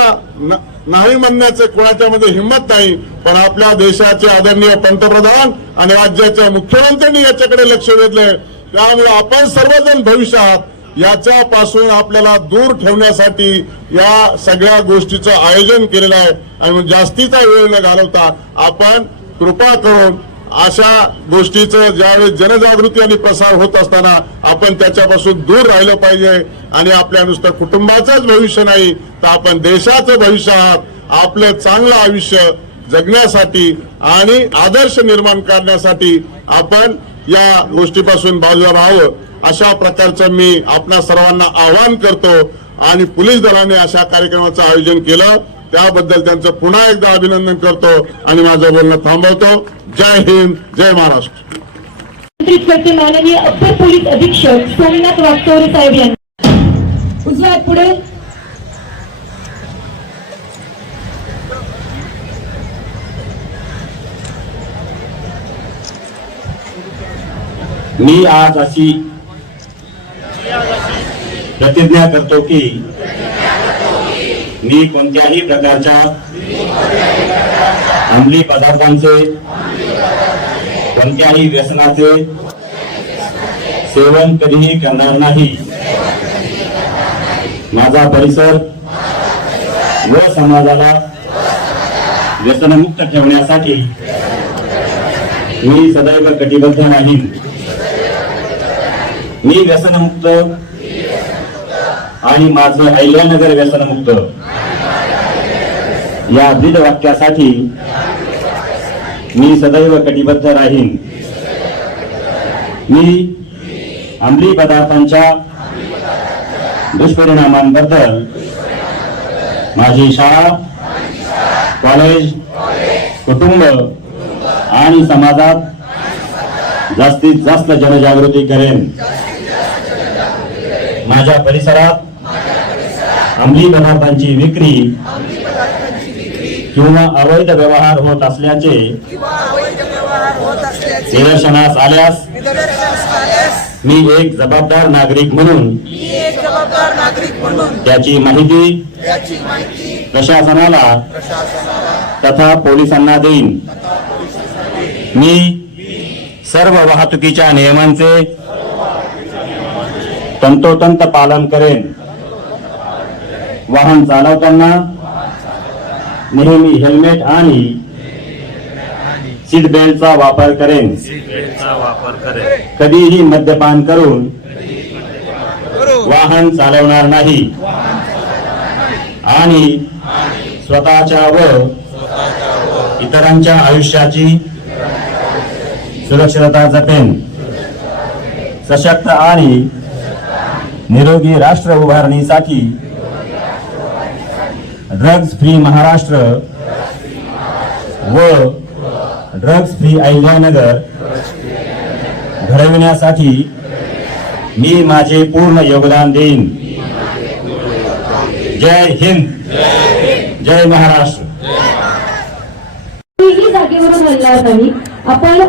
नाही म्हणण्याचे कोणाच्या मध्ये हिंमत नाही. पण आपल्या देशाचे आदरणीय पंतप्रधान आणि राज्याच्या मुख्यमंत्र्यांनी याच्याकडे लक्ष वेधलंय. त्यामुळे आपण सर्वजण भविष्यात याच्यापासून आपल्याला दूर ठेवण्यासाठी या सगळ्या गोष्टीचं आयोजन केलेलं आहे. आणि जास्तीचा वेळ न घालवता आपण कृपा करून अशा गोष्टीचं ज्यावेळेस जनजागृती आणि प्रसार होत असताना आपण त्याच्यापासून दूर राहिलं पाहिजे. आणि आपल्या नुसतं कुटुंबाचंच भविष्य नाही तर आपण देशाचं भविष्य आहात. आपलं चांगलं आयुष्य जगण्यासाठी आणि आदर्श निर्माण करण्यासाठी आपण या गोष्टीपासून बाजूला राहावं अशा प्रकारचं मी आपल्या सर्वांना आवाहन करतो. आणि पोलीस दलाने अशा कार्यक्रमाचं आयोजन केलं त्याबद्दल त्यांचं पुन्हा एकदा अभिनंदन करतो आणि माझं बोलणं थांबवतो. जय हिंद, जय महाराष्ट्र. आमंत्रित करते माननीय अप्पर पोलीस अधीक्षक सोमनाथ वागचौरे साहेब यांना. उजव्या पुढे मी आज अशी प्रतिज्ञा करतो की मी कोणत्याही प्रकारच्या अंमली पदार्थांचे कोणत्याही व्यसनाचे सेवन कधीही करणार नाही. माझा परिसर व समाजाला व्यसनमुक्त ठेवण्यासाठी मी सदैव कटिबद्ध राहीन. मी व्यसनमुक्त आणि माझं अहिल्यानगर व्यसनमुक्त या ब्रीद वाक्यासाठी मी सदैव कटिबद्ध राहीन. मी अंमली पदार्थांच्या दुष्परिणामांबद्दल माझी शाळा, कॉलेज, कुटुंब आणि समाजात जास्तीत जास्त जनजागृती करेन. माझ्या परिसरात अंमली पदार्थांची विक्री किंवा अवैध व्यवहार होत असल्याचे निदर्शनास आल्यास मी एक जबाबदार नागरिक म्हणून त्याची माहिती प्रशासनाला तथा पोलिसांना देईन. मी सर्व वाहतुकीच्या नियमांचे तंतोतंत पालन करेन. वाहन चालवताना नेहमी हेल्मेट आणि सीट बेल्टचा वापर करेन. कधीही मद्यपान करून वाहन चालवणार नाही आणि स्वतःच्या व इतरांच्या आयुष्याची सुरक्षितता जपेन. सशक्त आणि निरोगी राष्ट्र उभारणीसाठी ड्रग्ज फ्री महाराष्ट्र व ड्रग्ज फ्री अहिल्यानगर घडविण्यासाठी मी माझे पूर्ण योगदान देईन. जय हिंद, जय महाराष्ट्र. ही जागेवरून बोलणार नाही आपण.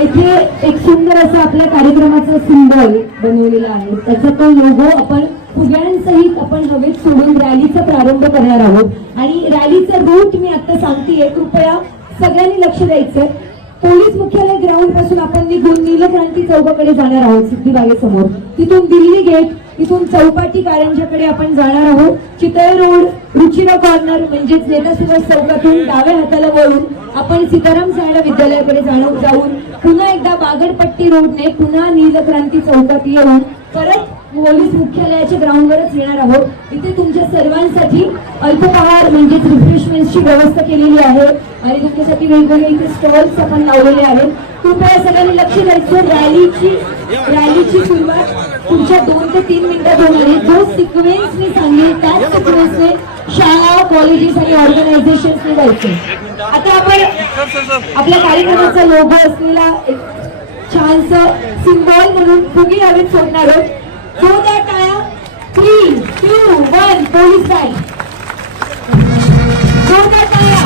इथे एक सुंदर असं आपल्या कार्यक्रमाचं सिंबल बनवलेलं आहे. त्याचा तो लोगो आपण फुग्यांसहित आपण हवेत सोडून रॅलीचा प्रारंभ करणार आहोत. आणि रॅलीचा रूट मी आता सांगतेय, कृपया सगळ्यांनी लक्ष द्यायचंय. पोलीस मुख्यालय ग्राउंड पासून आपण निघून नीलक्रांती चौकाकडे जाणार आहोत, सिद्धिबागेसमोर. तिथून दिल्ली गेट, तिथून चौपाटी कारंजाकडे आपण जाणार आहोत. चितळे रोड, रुचिरा कॉर्नर म्हणजेच नेता सुभाष चौकातून डाव्या हाताला वळून आपण सीताराम सायडा विद्यालयाकडे जाऊन पुन्हा एकदा बागडपट्टी रोडने पुन्हा नीलक्रांती चौकात येऊन परत पोलीस मुख्यालयाच्या ग्राउंडवरच येणार आहोत. इथे तुमच्या सर्वांसाठी अल्पपहार म्हणजेच रिफ्रेशमेंटची व्यवस्था केलेली आहे आणि तुमच्यासाठी वेगवेगळे इथे स्टॉल्स आपण लावलेले आहेत. कृपया सगळ्यांनी लक्ष द्यायचं. रॅलीची सुरुवात पुढच्या 2 ते 3 मिनिटात होणार आहे. जो सिक्वेन्स मी सांगेल त्याच सिक्वेन्सने शाळा, कॉलेजेस आणि ऑर्गनायझेशन्सने जायचे. आता आपण आपल्या कार्यक्रमाचा लोगो असलेला एक छानसं सिम्बॉल म्हणून फुगे हवेत सोडणार आहोत. जोरदार टाळ्या. 3, 2, 1 पोलीस बँड. जोरदार टाळ्या.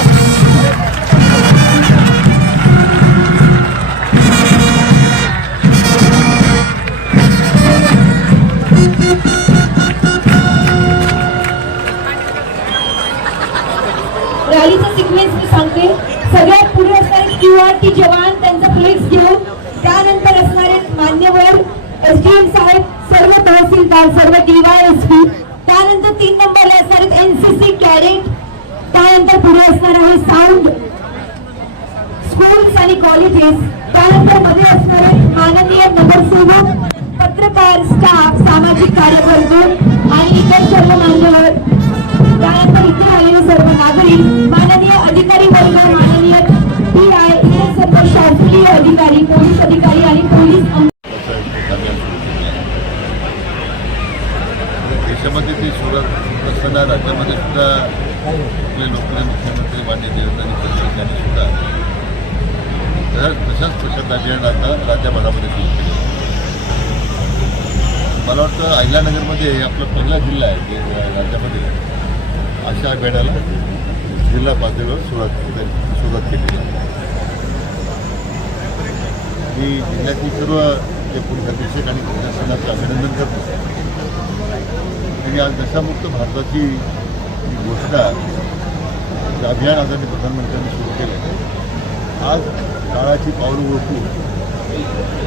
रॅलीचा सिक्वेन्स मी सांगते. सगळ्यात पुढे असणारे QRT जवान त्यांचा फ्लेक्स घेऊन, त्यानंतर असणारे मान्यवर SDM साहेब, सर्व तहसीलदार, सर्व DYSP, त्यानंतर 3 नंबरला असणारे NCC कॅडेट, त्यानंतर पुढे असणार आहे साऊंड, स्कूल्स आणि कॉलेजेस, त्यानंतर मध्ये असणारे माननीय नगरसेवक, पत्रकार, स्टाफ, सामाजिक कार्यकर्ते आणि इतर सर्व मान्यवर, त्यानंतर इथे आलेले सर्व नागरिक, माननीय अधिकारी वर्ग, माननीय PI, इतर सर्व शासकीय अधिकारी, पोलीस अधिकारी आणि पोलीस देशामध्ये ती सुरुवात असताना राज्यामध्ये सुद्धा आपले लोकप्रिय मुख्यमंत्री माननीय देवेंद्र फडणवीस यांनी सुद्धा तशाच प्रकारचा अभियान आता राज्यभरामध्ये सुरू केलं. मला वाटतं अहिल्यानगरमध्ये आपला पहिला जिल्हा आहे की राज्यामध्ये अशा अभियानाला जिल्हा पातळीवर सुरुवात केली आहे. मी जिल्ह्यातील सर्व जे पोलीस अधीक्षक आणि प्रशासनाचं अभिनंदन करतो. आणि आज नशामुक्त भारताची घोषणा अभियान आदरणीय प्रधानमंत्र्यांनी सुरू केलं. आज काळाची पावलं ओळखून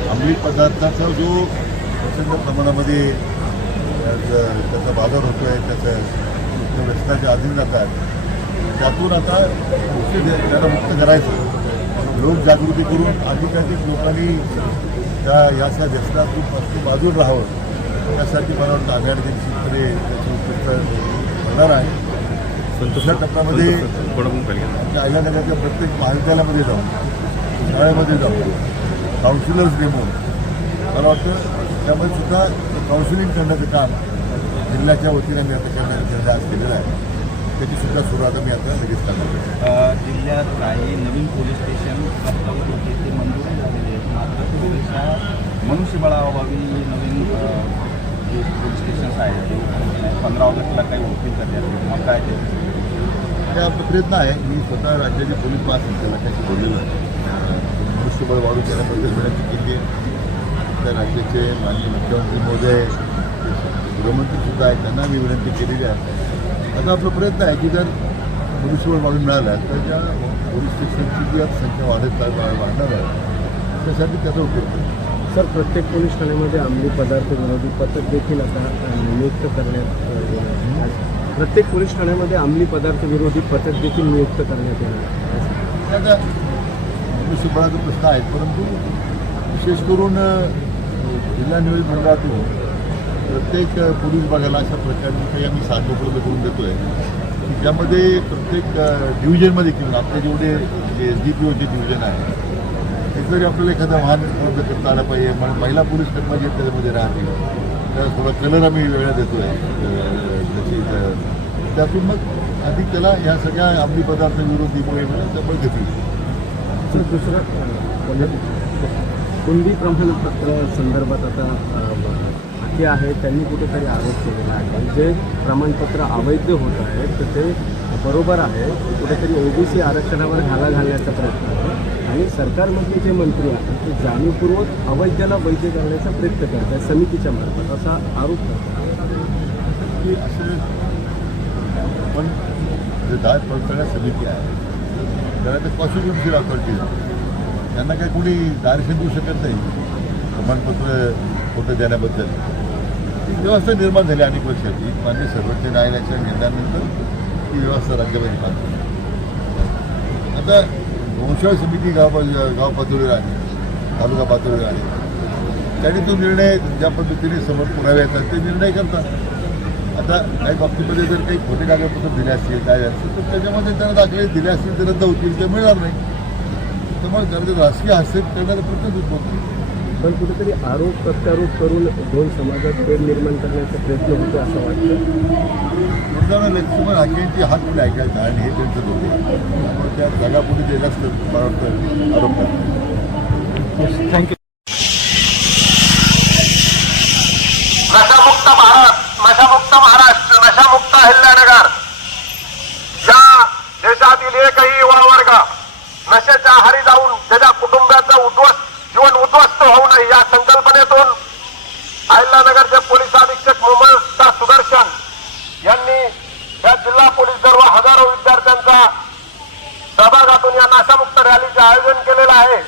अंमली पदार्थाचा जो प्रचंड प्रमाणामध्ये त्याचा बाजार होतो आहे, त्याचं व्यसनाच्या अधीन जातात, त्यातून आता त्याला मुक्त करायचं, लोकजागृती करून अधिकाधिक लोकांनी याच्या व्यसनातून बाजूला राहावं, त्यासाठी मला वाटतं अभियानाच्या निश्चितपणे त्याची उपयुक्त होणार आहे. दुसऱ्या टप्प्यामध्ये अहिल्यानगरच्या प्रत्येक महाविद्यालयामध्ये जाऊन, शाळेमध्ये जाऊन काउन्सिलर्स नेमून मला वाटतं त्यामध्ये सुद्धा काउन्सिलिंग करण्याचं काम जिल्ह्याच्या वतीने मी आता करण्याचा आज केलेलं आहे. त्याची सुद्धा सुरुवात मी आता लगेच करणार. जिल्ह्यात काही नवीन पोलीस स्टेशन प्रस्तावित होते, ते मंजूर झालेले आहेत. मात्र पुरेशा मनुष्यबळाअभावी नवीन जे पोलीस स्टेशन्स आहेत ते 15 ऑगस्टला काही ओपनिंग करण्यात मग काय ते आपला प्रयत्न आहे. मी स्वतः राज्याचे पोलीस महासंचालकांशी बोललेलो आहे. मनुष्यबळ वाढून देण्याबद्दल विनंती केली आहे. त्या राज्याचे माननीय मुख्यमंत्री महोदय, गृहमंत्रीसुद्धा आहेत, त्यांना मी विनंती केलेली आहे. आता आपला प्रयत्न आहे की जर मनुष्यबळ वाढून मिळाला तर त्या पोलीस स्टेशनची जी संख्या वाढणार आहे त्यासाठी त्याचा उपयोग करू. सर, प्रत्येक पोलीस ठाण्यामध्ये अंमली पदार्थ विरोधी पथक देखील आता नियुक्त करण्यात, प्रत्येक पोलीस ठाण्यामध्ये अंमली पदार्थ विरोधी पथक देखील नियुक्त करण्यात येणार. आता मनुष्यबळाचा प्रश्न आहे, परंतु विशेष करून जिल्हा नियोजन मंडळातून प्रत्येक पोलीस भागाला अशा प्रकारची काही आम्ही साधनं उपलब्ध करून देतो आहे की ज्यामध्ये प्रत्येक डिव्हिजनमध्ये किंवा आपले जेवढे जे SDPOचे डिव्हिजन आहे ते जरी आपल्याला एखादा वाहन उपलब्ध करता आला पाहिजे, महिला पोलीस कर्मचारी त्याच्यामध्ये राहतील, त्याला थोडा कलर आम्ही वेगळा देतो आहे. जशी त्यातून मग अधिक त्याला ह्या सगळ्या अंमली पदार्थ विरोधी मोहिमेला त्यामुळे घेतली. दुसरं कुणबी प्रमाणपत्र संदर्भात आता जे आहे त्यांनी कुठेतरी आरोप केलेला आहे जे प्रमाणपत्र अवैध होत आहेत तर ते बरोबर आहे. कुठेतरी ओबीसी आरक्षणावर घाला घालण्याचा प्रयत्न आहे आणि सरकारमधले जे मंत्री आहेत ते जाणीवपूर्वक अवैधला वैध करण्याचा प्रयत्न करत आहेत समितीच्या मार्फत असा आरोप करतात. की असं पण जे 10 पडताळ्या समिती आहे त्याला ते कॉन्स्टिट्युन्सी अथॉरिटी त्यांना काही कोणी डायरेक्शन देऊ शकत नाही प्रमाणपत्र खोटं देण्याबद्दल. ती व्यवस्था निर्माण झाली अनेक वर्षाची. मान्य सर्वोच्च न्यायालयाच्या निर्णयानंतर ती व्यवस्था राज्यामध्ये पाहतो. आता वंशावळ समिती गाव पातळीवर आहे, तालुका पातळीवर आहे. त्यांनी तो निर्णय ज्या पद्धतीने समोर पुरावे येतात ते निर्णय करतात. आता काही बाबतीमध्ये जर काही खोटे कागदपत्र दिले असतील काय असतील तर त्याच्यामध्ये त्यांना दाखले दिले असतील ते रद्द होतील, ते मिळणार नाही. त्यामुळे जर राजकीय हस्तक्षेप करणारे प्रत्येक उद्भवतील. पण कुठेतरी आरोप प्रत्यारोप करून दोन समाजात तेढ निर्माण करण्याचा प्रयत्न होतो असं वाटतं. दुर्दैवानं लक्ष्मण हाकेंची हात पुढे ऐकायचा आणि हे त्यांचं होते त्यामुळे त्या जागापुढे जे नसतं मला वाटतं आरोप करतात. थँक्यू. नशामुक्त भारत, नशामुक्त महाराष्ट्र, नशामुक्त अहिल्यानगर या देशातील एकही युवा वर्ग नशेच्या आहारी जाऊन त्याच्या कुटुंबाचं जीवन उद्ध्वस्त होऊ नये या संकल्पनेतून अहिल्यानगरचे पोलीस अधीक्षक मुमता सुदर्शन यांनी या जिल्हा पोलीस दल व हजारो विद्यार्थ्यांचा सहभागातून या नशामुक्त रॅलीचे आयोजन केलेलं आहे.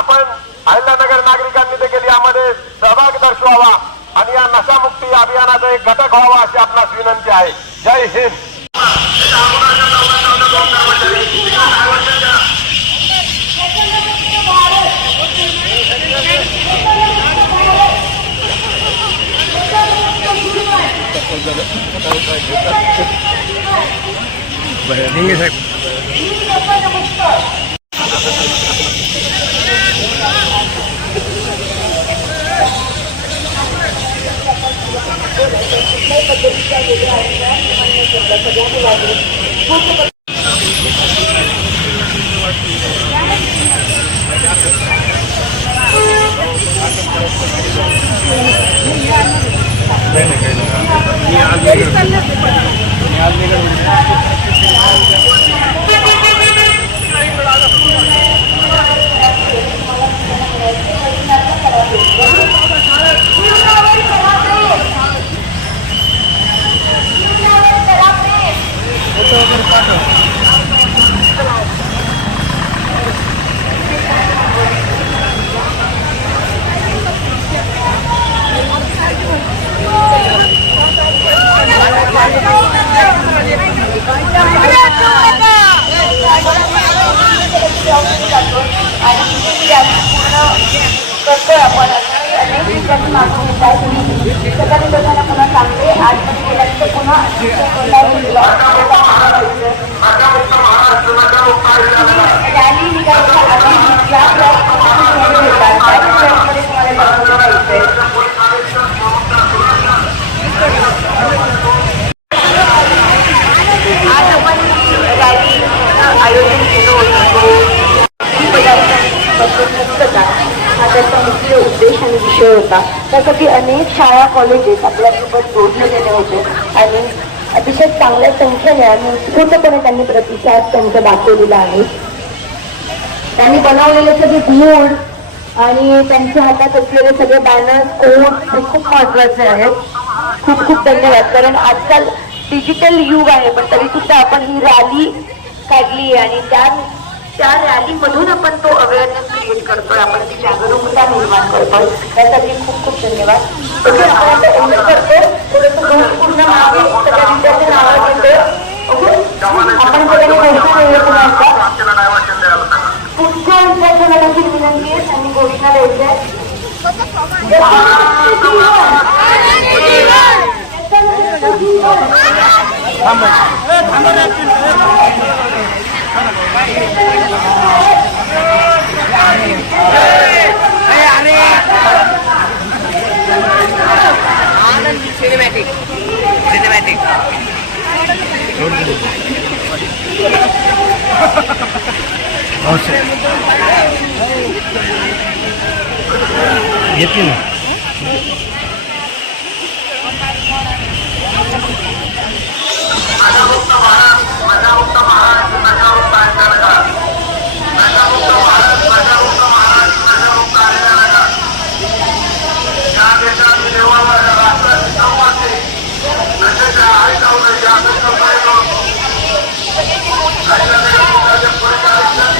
आपण अहिल्यानगर नागरिकांनी देखील यामध्ये सहभाग दर्शवावा आणि या नशामुक्ती अभियानाचा एक घटक व्हावा अशी आपणास विनंती आहे. जय हिंद. करतोय आपण अनेक दिवसाची मागणी सकाळी लोकांना पुन्हा सांगते आजमध्ये गेल्यानंतर पुन्हा रॅली निघायच्या आधी या आज आपण रॅली आयोजन केलं होतं. हा त्याचा मुख्य उद्देश आणि विषय होता. त्यासाठी अनेक शाळा कॉलेजेस आपल्यासोबत जोडले गेले होते आणि अतिशय चांगल्या संख्येने आणि उत्स्फूर्तपणे त्यांनी प्रतिसाद त्यांचा दाखवलेला आहे. त्यांनी बनवलेले सगळे बोर्ड आणि त्यांच्या हातात असलेले सगळे बॅनर्स कोड हे खूप महत्वाचे आहेत. खूप खूप धन्यवाद. कारण आजकाल डिजिटल युग आहे पण तरी सुद्धा आपण ही रॅली काढली आणि त्या रॅलीमधून आपण तो अवेअरनेस क्रिएट करतोय, आपण ती जागरूकता निर्माण करतोय. त्यासाठी खूप खूप धन्यवाद. आपण आता एवढं करतो थोडंसं पूर्ण मागे सगळ्या विद्यार्थी नावं घेतोय. आपण सगळ्यांनी घोषणा द्यायची पुढच्या विद्यार्थ्यांना देखील विनंती आहे त्यांनी घोषणा द्यायची आहे. सिनेमॅटिक येते ना नशामुक्त भारत, नशामुक्त महाराष्ट्र, नशामुक्त अहिल्यानगर. नशामुक्त भारत, नशामुक्त महाराष्ट्र, नशामुक्त अहिल्यानगर. या देशातील देवावर राष्ट्राची संपत्ती नशेच्या आळी जाऊ नये या संकल्पनेतून अहिल्यानगर जिल्ह्याचे पुढील आयुष्यात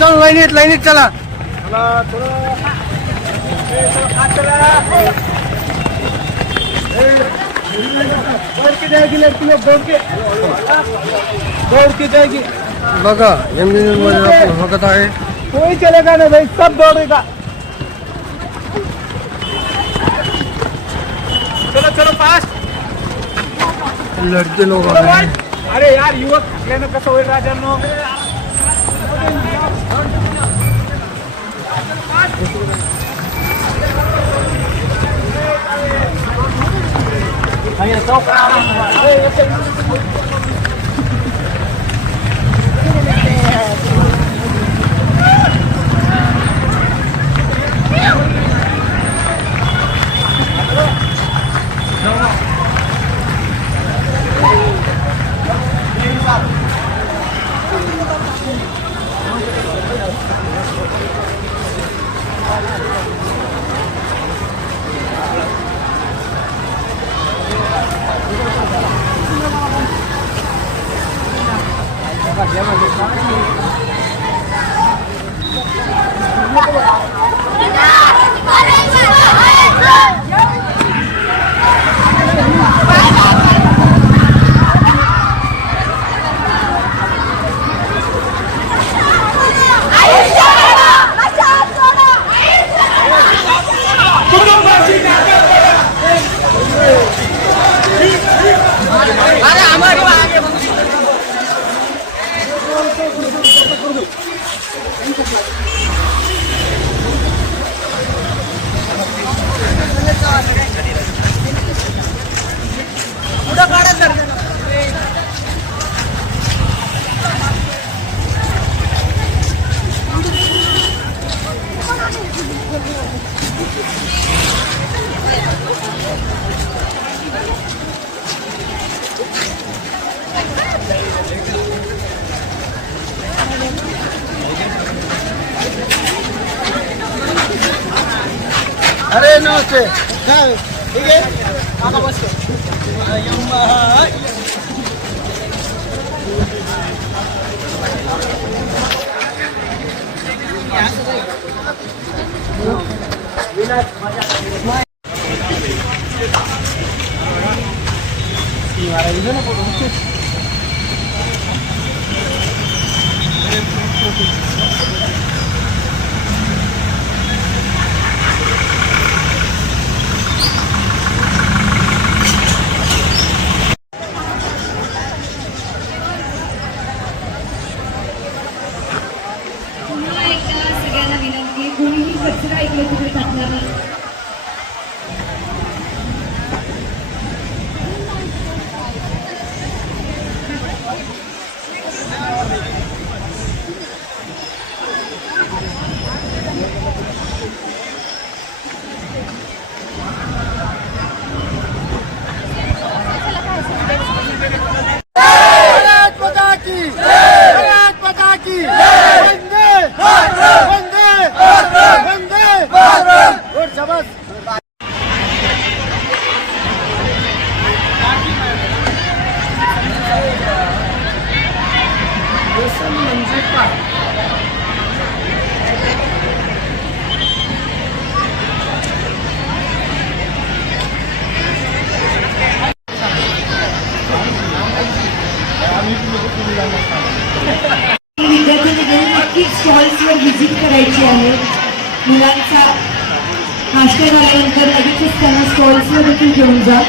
लाईनीत चला. बघा बघत आहे. कोई चलेगा ना भाई, सब दौड़ेगा. चलो चलो फास्ट. लड़के लोग अरे यार युवक असल्यानं कसं होईल राजांनो. अरे नमस्ते. ठीक आहे आता बस. सगळ्यांना विनंती, कोणीही कचरा इकडे तिकडे टाकणार नाही. विद्यार्थ्यांनी घेऊन नक्कीच स्टॉल्सवर व्हिजिट करायची आहे. मुलांचा नाश्ता झाल्यानंतर लगेचच त्यांना स्टॉल्सवर देखील घेऊन जा.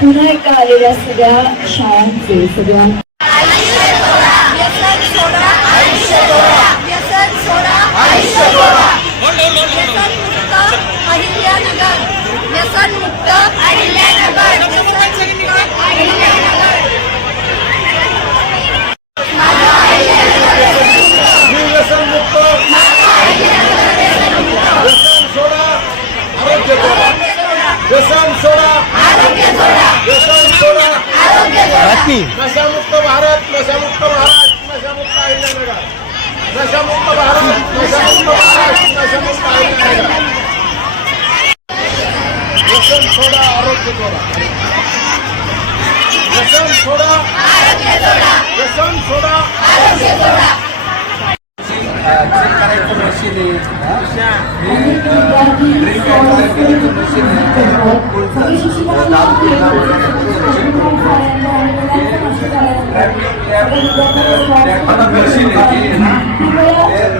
पुन्हा एकदा आलेल्या सगळ्या शाळांचे सगळ्या नशामुक्त भारत, नशामुक्त महाराष्ट्र, नशामुक्त अहिल्यानगर. नशामुक्त भारत, नशामुक्त महाराष्ट्र, नशामुक्त अहिल्यानगर. व्यसन सोडा, आरोग्य जोडा. व्यसन सोडा, व्यसन सोडा, आरोग्य जोडा. चेक करायचं मशीन आहे, ड्रिंक करायचं मशीन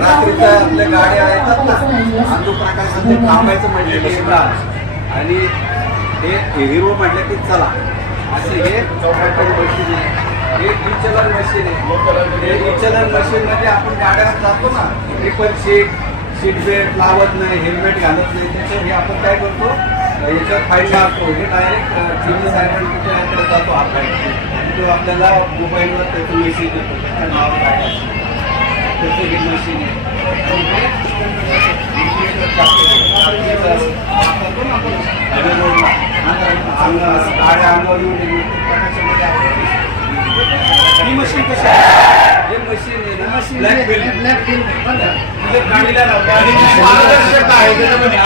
रात्रीच्या आपल्या गाड्या येतात ना, अंधू प्रकाशात थांबायचं म्हटलं आणि हे हिरो म्हटलं की चला असं हे चौकाकडे मशीन आहे. हे ई-चलन मशीन आहे. हे ई-चलन मशीन मध्ये आपण गाड्यात जातो ना, ट्रिपल सीट बेल्ट लावत नाही, हेल्मेट घालत नाही, त्याच्यावर हे आपण काय करतो, याच्यावर फाईन मारतो. हे डायरेक्ट सिव्हिल सायरनकडे जातो आपल्याला, तो आपल्याला मोबाईलवर त्याचं मेसेज येतो, त्याच्या नाव काय असतं त्याचं हे मशीन आहे. वापरतो ना आपण गाड्या अंगावर ही मशीन कशी आहे? हे मशीन आहे ना, ब्लॅक बिल म्हणजे गाडीला पारदर्शक आहे, त्याच्यामध्ये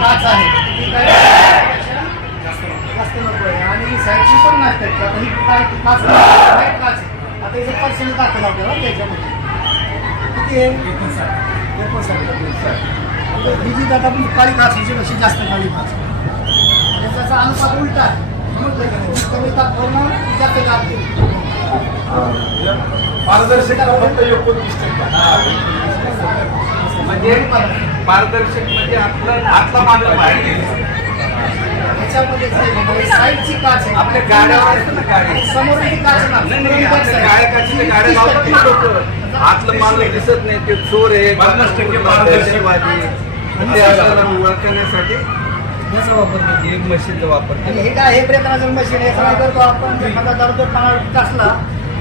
काच आहे जास्त नको आहे आणि साईडची पण नसते. आता ही काय काच काच आता याचं पर्सेंट दाखवलं आपल्याला त्याच्यामध्ये किती आहे 59. ही जी आता आपण काळी काच हिची कशी जास्त काळी काच त्याचा अनुपात उलटा आहे. कमी दाखवणं जास्त दाखवते. पारदर्शकता फक्त 29%. म्हणजे पारदर्शक म्हणजे आपलं आतला मानव आहे त्याच्यामध्ये साईडची काच आपल्या गाड्यावर असतं ना, गाडी समोरची काच नाही, गाड्या काचीच्या गाड्या लावतात ना लोक, आतलं मानव दिसत नाही, ते चोर आहे 50% पारदर्शकवादी ओळखण्यासाठी याचा वापर करतो, एक मशीनचा वापर करतो. हे काय हे ब्रेकराचं मशीन आहे, काय करतो आपण एखादा दरदर पाण्यात असला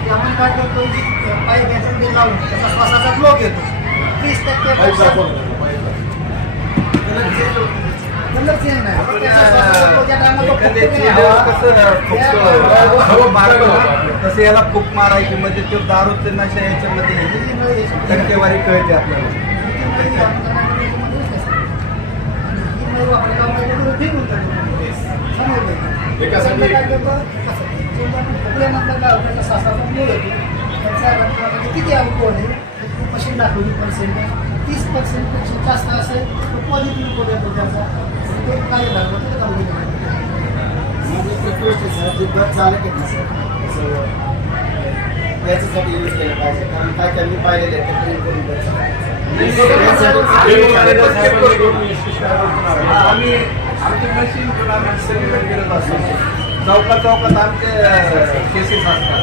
की आपण काय करतो, पाईप घ्यायचं लावून त्याचा श्वासाचा फ्लो घेतो 30% तसं याला फूक मारायची म्हणजे तो दारूचे नशा याच्यामध्ये टक्केवारी कळते आपल्याला. किती अल्कोहोल आहे मशीन दाखवली पर्सेंट 30% पेक्षा जास्त असेल तर पॉझिटिव्ह रिपोर्ट येतो त्याचा, ते काय दाखवतो ते चांगली जे बस झालं की नाही सर याच्यासाठी यूज केलं पाहिजे, कारण काय काय मी पाहिलेले आम्ही आमची मशीन सेलिब्रेट करत असतो, चौकात चौकात आमचे केसेस असतात.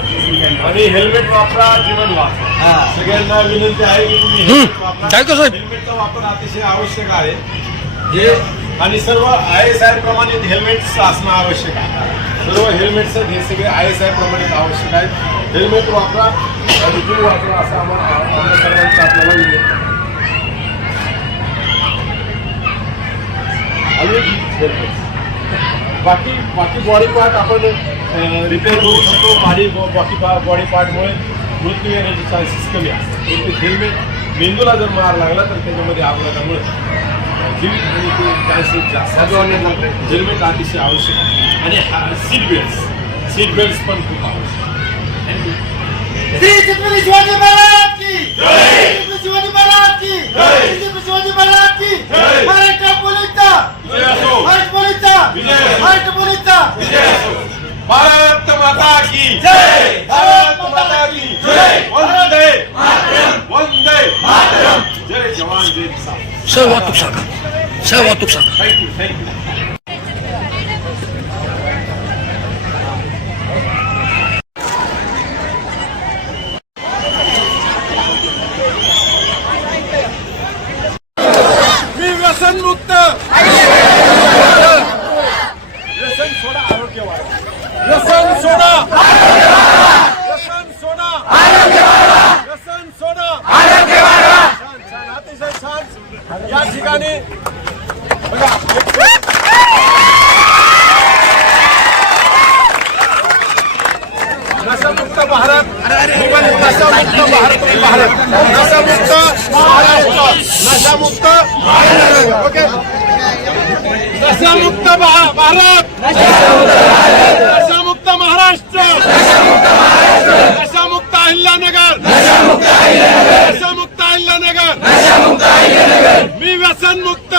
आणि हेल्मेट वापरा, जीवन वापरा. सगळ्यांना विनंती आहे की तुम्ही हेल्मेट वापरा. हेल्मेटचा वापर अतिशय आवश्यक आहे. हे आणि सर्व ISI प्रमाणित हेल्मेट्स असणं आवश्यक आहे. सर्व हेल्मेट्स हे सगळे ISI प्रमाणित आवश्यक आहेत. हेल्मेट वापरा आणि जीव वापरा असं आम्हाला सर्वांचं आपल्याला विनंती आहे. बाकी बॉडी पार्ट आपण रिपेअर करू शकतो. बाकी बॉडी पार्टमुळे मृत्यू येण्याचे चान्सेस कमी असतात. परंतु हेल्मेट मेंदूला जर मार लागला तर त्याच्यामध्ये अपघातामुळे जीवितहानीचे चान्सेस जास्त. हेल्मेट अतिशय आवश्यक आहे. आणि सीट बेल्ट पण खूप आवश्यक आहे. छत्रपती शिवाजी महाराज की जय, शिवाजी महाराज की जय, शिवाजी महाराज की जय. महाराष्ट्र पोलीसचा विजय असो, महाराष्ट्र पोलीसचा विजय असो, महाराष्ट्र पोलीसचा विजय असो. भारत माता की जय, भारत माता की जय. वंदे मातरम, वंदे मातरम. जय जवान जय किसान. सर्व वाहतूक शाखा. मी व्यसनमुक्त. व्यसन सोडा, आरोग्य वाढवा. व्यसन सोडा, व्यसन सोडा, व्यसन सोडा, छान छान, अतिशय छान. या ठिकाणी बघा, नशामुक्त भारत, नशामुक्त भारत, नशामुक्त महाराष्ट्र, नशामुक्त ओके, नशामुक्त भारत, नशामुक्त महाराष्ट्र, नशामुक्त अहिल्यानगर, नशामुक्त अहिल्यानगर, मी व्यसनमुक्त,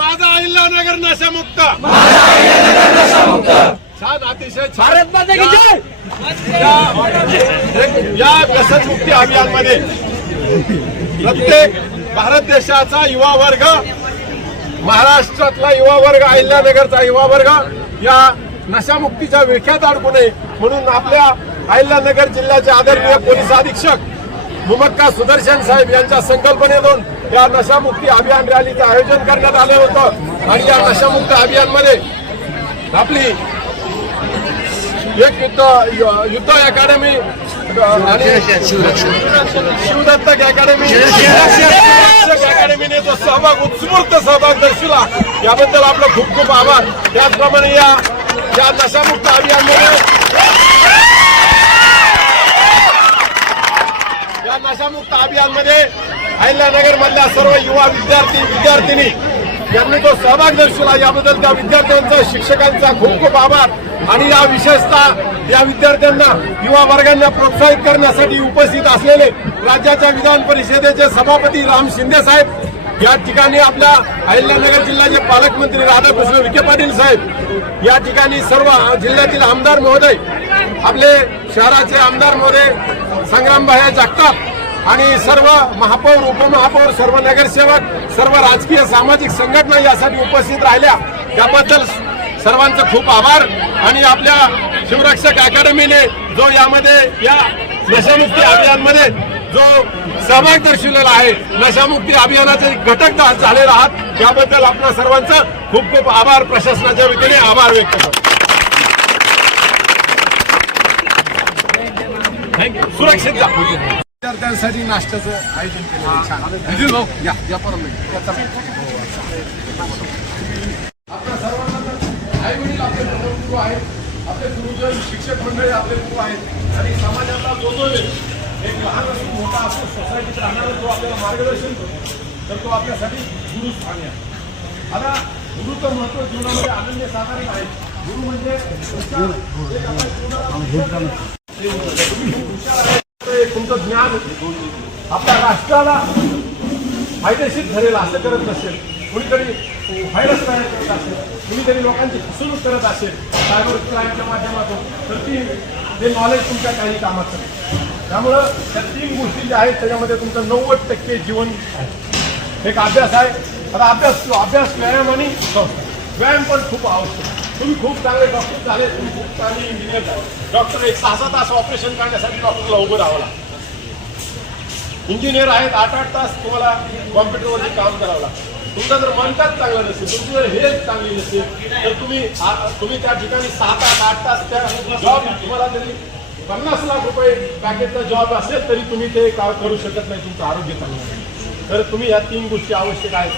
माझा अहिल्यानगर नशामुक्त. छान, अतिशय भारत माता की जय. या व्यसनमुक्ती अभियानमध्ये प्रत्येक भारत देशाचा युवा वर्ग, महाराष्ट्रातला युवा वर्ग, अहिल्यानगरचा युवा वर्ग या नशामुक्तीच्या विळख्यात अडकू नये म्हणून आपल्या अहिल्यानगर जिल्ह्याचे आदरणीय पोलीस अधीक्षक मुमक्का सुदर्शन साहेब यांच्या संकल्पनेतून या नशामुक्ती अभियान रॅलीचं आयोजन करण्यात आले होतं. आणि या नशामुक्त अभियानमध्ये आपली एक युद्ध अकॅडमी आणि शिवदत्तक अकॅडमी अकॅडमीने जो सहभाग, उत्स्फूर्त सहभाग दर्शवला याबद्दल आपलं खूप खूप आभार. त्याचप्रमाणे या नशामुक्त अभियानमध्ये अहिल्यानगर मधल्या सर्व युवा विद्यार्थिनी यांनी जो सहभाग दर्शवला याबद्दल त्या विद्यार्थ्यांचा, शिक्षकांचा खूप खूप आभार. आणि या विशेषतः या विद्यार्थ्यांना, युवा वर्गांना प्रोत्साहित करण्यासाठी उपस्थित असलेले राज्याच्या विधान परिषदेचे सभापती राम शिंदे साहेब, या ठिकाणी आपल्या अहिल्यानगर जिल्ह्याचे पालकमंत्री राधाकृष्ण विखे पाटील साहेब, या ठिकाणी सर्व जिल्ह्यातील आमदार महोदय, आपले शहराचे आमदार महोदय संग्रामभाई जगताप आणि सर्व महापौर, उपमहापौर, सर्व नगरसेवक, सर्व राजकीय सामाजिक संघटना यासाठी उपस्थित राहिल्या त्याबद्दल सर्वांचं खूप आभार. आणि आपल्या शिवरक्षक अकॅडमीने जो यामध्ये या नशामुक्ती अभियानमध्ये जो सहभाग दर्शवलेला आहे, नशामुक्ती अभियानाचे घटक झालेला आहात याबद्दल आपल्या सर्वांचं खूप खूप आभार. प्रशासनाच्या वतीने आभार व्यक्त करतो. थँक्यू. सुरक्षित जा. विद्यार्थ्यांसाठी नाश्त्याचं आयोजन केलं. आपल्या सर्वांना आई वडील आपले गुरु आहेत, आपले गुरुजन, शिक्षक मंडळी आपले गुरु आहेत आणि समाजातला जो एक लहान असो, मोठा असो, सोसायटीत राहणारा जो आपल्याला मार्गदर्शन करतो तर तो आपल्यासाठी गुरु स्थानी आहे. आता गुरुचं महत्व जीवनामध्ये अनन्यसाधारण आहे. गुरु म्हणजे तुमचं ज्ञान आपल्या राष्ट्राला फायदेशीर ठरेल असं करत नसेल, कुणीतरी व्हायरस तयार करत असेल, कुणीतरी लोकांची फसवणूक करत असेल सायबर क्राईमच्या माध्यमातून, तर ते नॉलेज तुमच्या काही कामाचं नाही. त्यामुळं त्या 3 गोष्टी ज्या आहेत त्याच्यामध्ये तुमचं 90% जीवन आहे. एक अभ्यास आहे. आता अभ्यास व्यायाम आणि व्यायाम पण खूप आवश्यक. तुम्ही खूप चांगले डॉक्टर झाले, तुम्ही खूप चांगले इंजिनियर झाले. डॉक्टर 6-6 तास ऑपरेशन करण्यासाठी डॉक्टरला उभं राहावं लागतं. इंजिनियर आहेत, 8-8 तास तुम्हाला कॉम्प्युटरवरती काम करावं लागतं. तुमचं जर मनकाच चांगलं नसेल, तुमची जर हेल्थ चांगली नसेल तर तुम्ही त्या ठिकाणी 7 तास 8 तास त्या जॉब, तुम्हाला जरी 50 लाख रुपये पॅकेजचा जॉब असेल तरी तुम्ही ते करू शकत नाही. तुमचं आरोग्य चांगलं. तर तुम्ही या 3 गोष्टी आवश्यक आहेत.